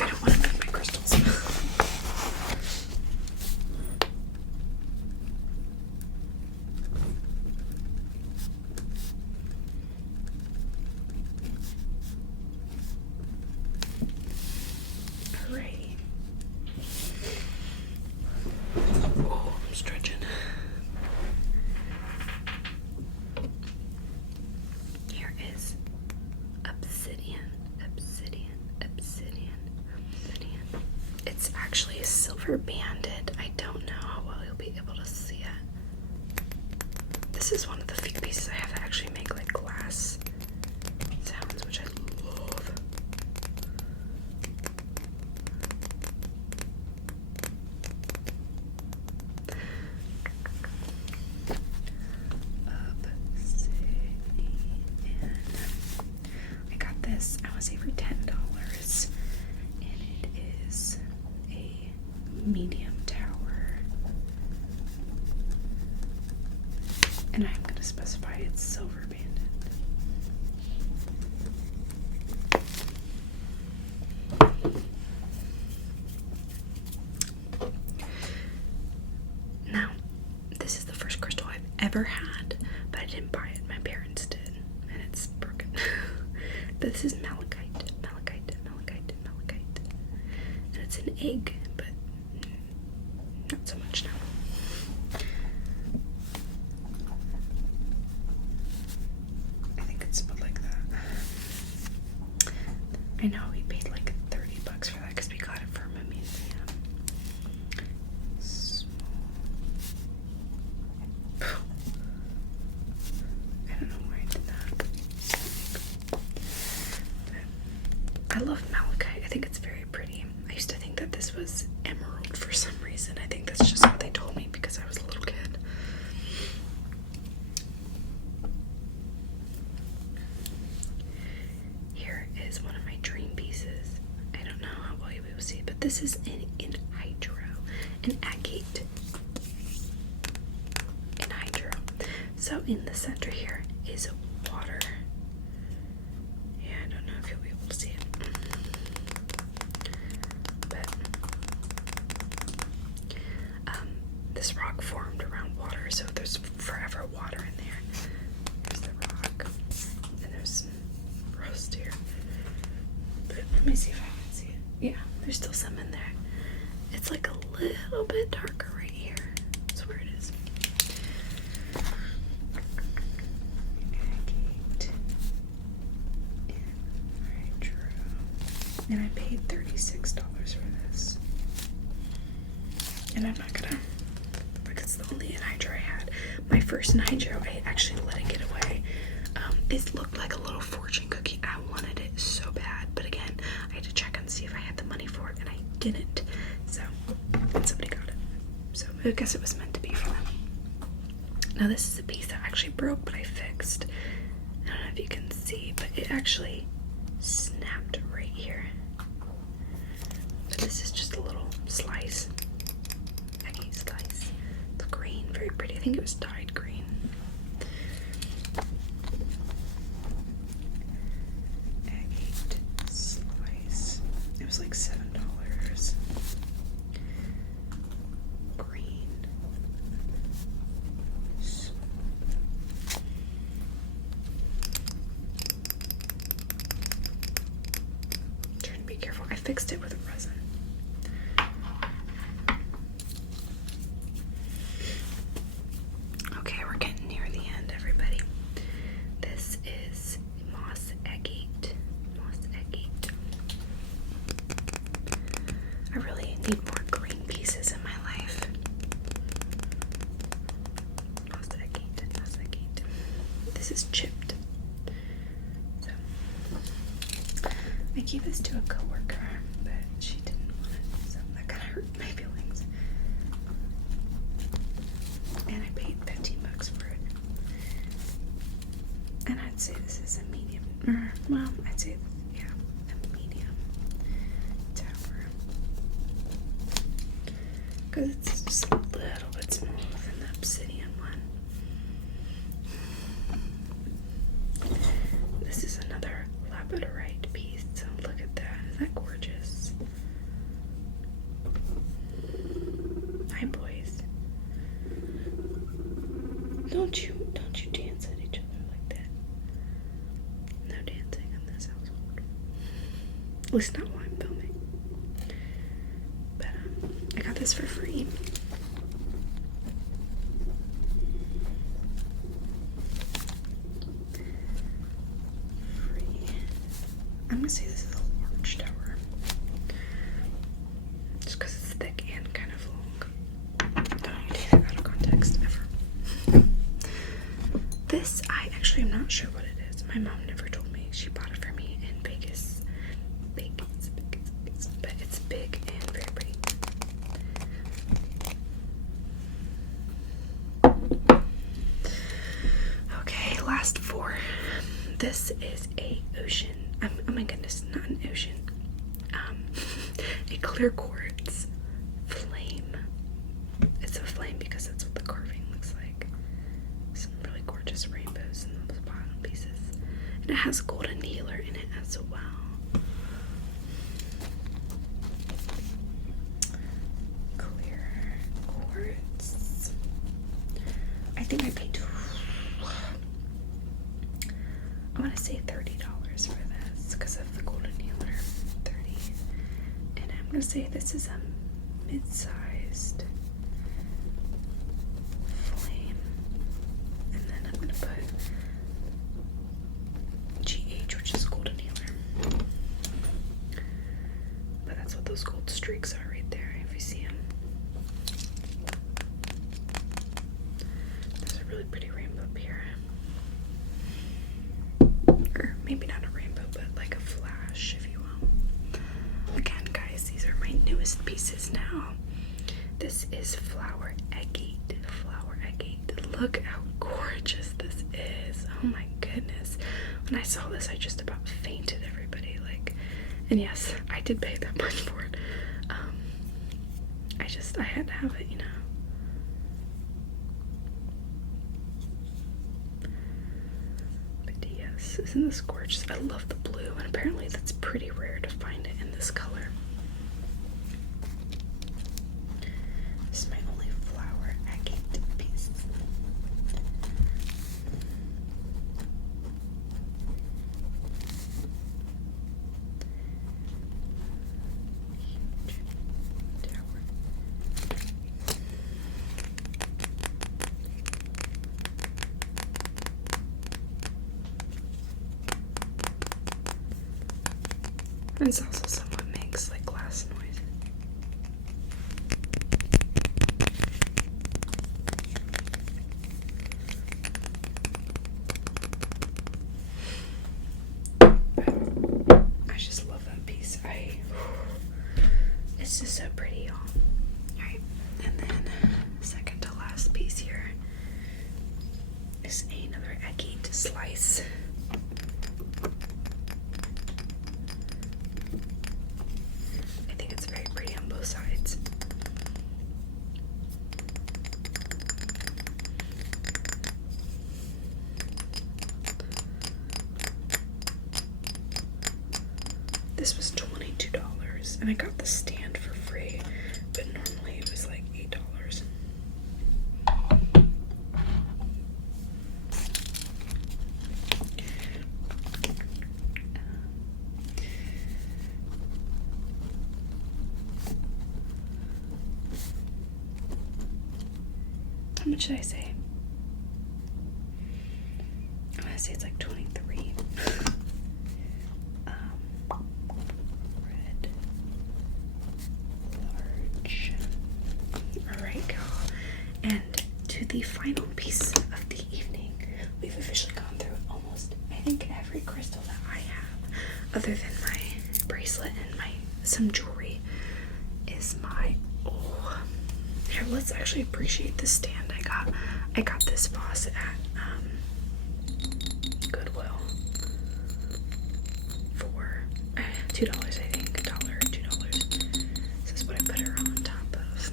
I don't want to move my crystals. Alrighty. Oh, I'm stretching. Here is Obsidian. It's actually silver banded. I don't know how well you'll be able to see it. This is one of the few pieces I have that actually make like glass sounds, which I love. Obsidian. I got this, I want to say for $10. And it is a medium tower. And I'm going to specify it's silver banded. Now, this is the first crystal I've ever had, but I didn't buy it. My parents did, and it's broken. This is malachite. And it's an egg, but not so much now. I think it's spelled like that. I know we paid like $30 for that because we got it from a museum. Small. I don't know I love malachite. I think it's very pretty. I used to think that this was emerald for some reason. I think that's just what they told me because I was a little kid. Here is one of my dream pieces. I don't know how well you will see, but this is an agate. An hydro. So in the center here is water. Yeah, I don't know if you'll be able to see it. But this rock formed around water, so there's forever water in there. There's the rock. And there's some rust here. But let me see if I can see it. Yeah, there's still some in there. It's like a little bit darker right here. That's where it is. Agate and hydro. And I paid $36 for this. And I'm not gonna, because it's the only anhydro I had. My first anhydro, I actually let it get away. It looked like a little fortune cookie. I wanted it so bad, but again, I had to check and see if I had the money for it, and I didn't. So, somebody got it. So, I guess it was meant to be for them. Now, this is a piece that actually broke, but I fixed. I don't know if you can see, but it actually snapped right here. But this is just a little slice. Agate slice. It's green, very pretty. I think it was dyed green. Agate slice. It was like $7. Green. Trying to be careful. I fixed it with resin. Okay, we're getting near the end, everybody. This is moss agate. Moss agate. I really need more green pieces in my life. Moss agate, moss agate. This is chipped. So I gave this to a coworker, but she didn't want it, so that kind of hurt my feelings. And I paid $15 for it. And I'd say this is a medium, well, I'd say, yeah, a medium tower. Because it's just a little bit smaller than the obsidian one. This is another Labradorite piece, so look at that. Isn't that gorgeous? Hi, boys. Don't you dance at each other like that. No dancing in this household. At least not while I'm filming. But I got this for free. I'm gonna say this is a large tower. Just because it's thick and kind of long. Don't you take it out of context ever. This, I actually am not sure what it is. My mom never told me. She bought it for me in Vegas. Vegas. But it's big and very pretty. Okay, last four. This is a ocean. Oh my goodness, not an ocean. A clear quartz flame. It's a flame because that's what the carving looks like. Some really gorgeous rainbows in those bottom pieces. And it has golden healer in it as well. Clear quartz. I think I paid, I want to say $30 for this because of the golden healer. 30. And I'm going to say this is a mid-sized flame. And then I'm going to put GH, which is golden healer. But that's what those gold streaks are right there, if you see them. There's a really pretty rainbow up here. Or maybe not a rainbow, but like a flash, if you will. Oh my goodness. When I saw this, I just about fainted, everybody. Like, and yes, I did pay that much for it. I had to have it, you know. But yes, isn't this gorgeous? I love the blue, and apparently that's pretty rare to find it in this color. This is my only flower agate piece. Tower. And it's also somewhat makes like glass noise. I just love that piece. It's just so pretty, y'all. Alright, and then second to last piece here is another agate slice. I think it's very pretty on both sides. This was $22, and I got the stand for free, but normally it was like $8. How much did I say? I'm gonna say it's like 23. Red. Large. Alright, girl. And to the final piece of the evening. We've officially gone through almost, I think, every crystal that I have, other than my bracelet and some jewelry, is my, here, let's actually appreciate the stand I got. I got this faucet at Goodwill for $2, I think, $1 or $2. This is what I put her on top of.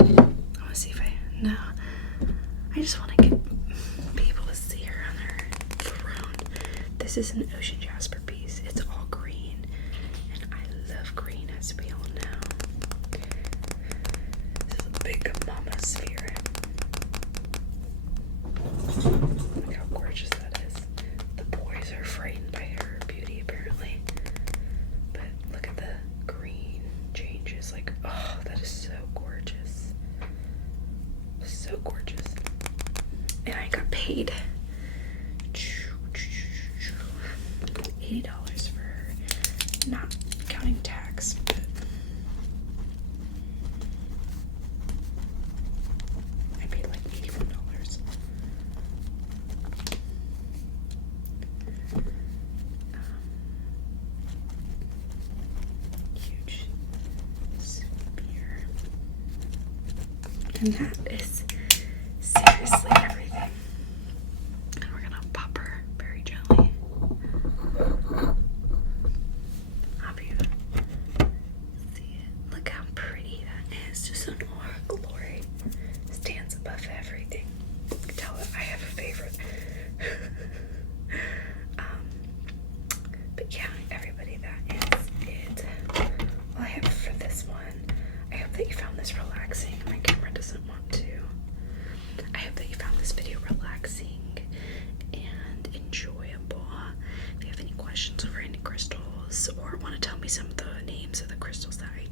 I want to see if no, I just want to be able to see her on her throne. This is an ocean jasper piece. It's all green, and I love green, as we all know. Big mama sphere. Look how gorgeous that is. The boys are frightened by her beauty, apparently. But look at the green changes. Like, oh, that is so gorgeous. So gorgeous. And I got paid $80 for her. Not counting tax, but and that is seriously everything. And we're gonna pop her very gently. Hope you see it. Look how pretty that is. Just in all her glory. Stands above everything. You can tell that I have a favorite. But yeah, everybody, that is it. All I have for this one. I hope that you found this relaxing. My camera doesn't want to. I hope that you found this video relaxing and enjoyable. If you have any questions over any crystals or want to tell me some of the names of the crystals that I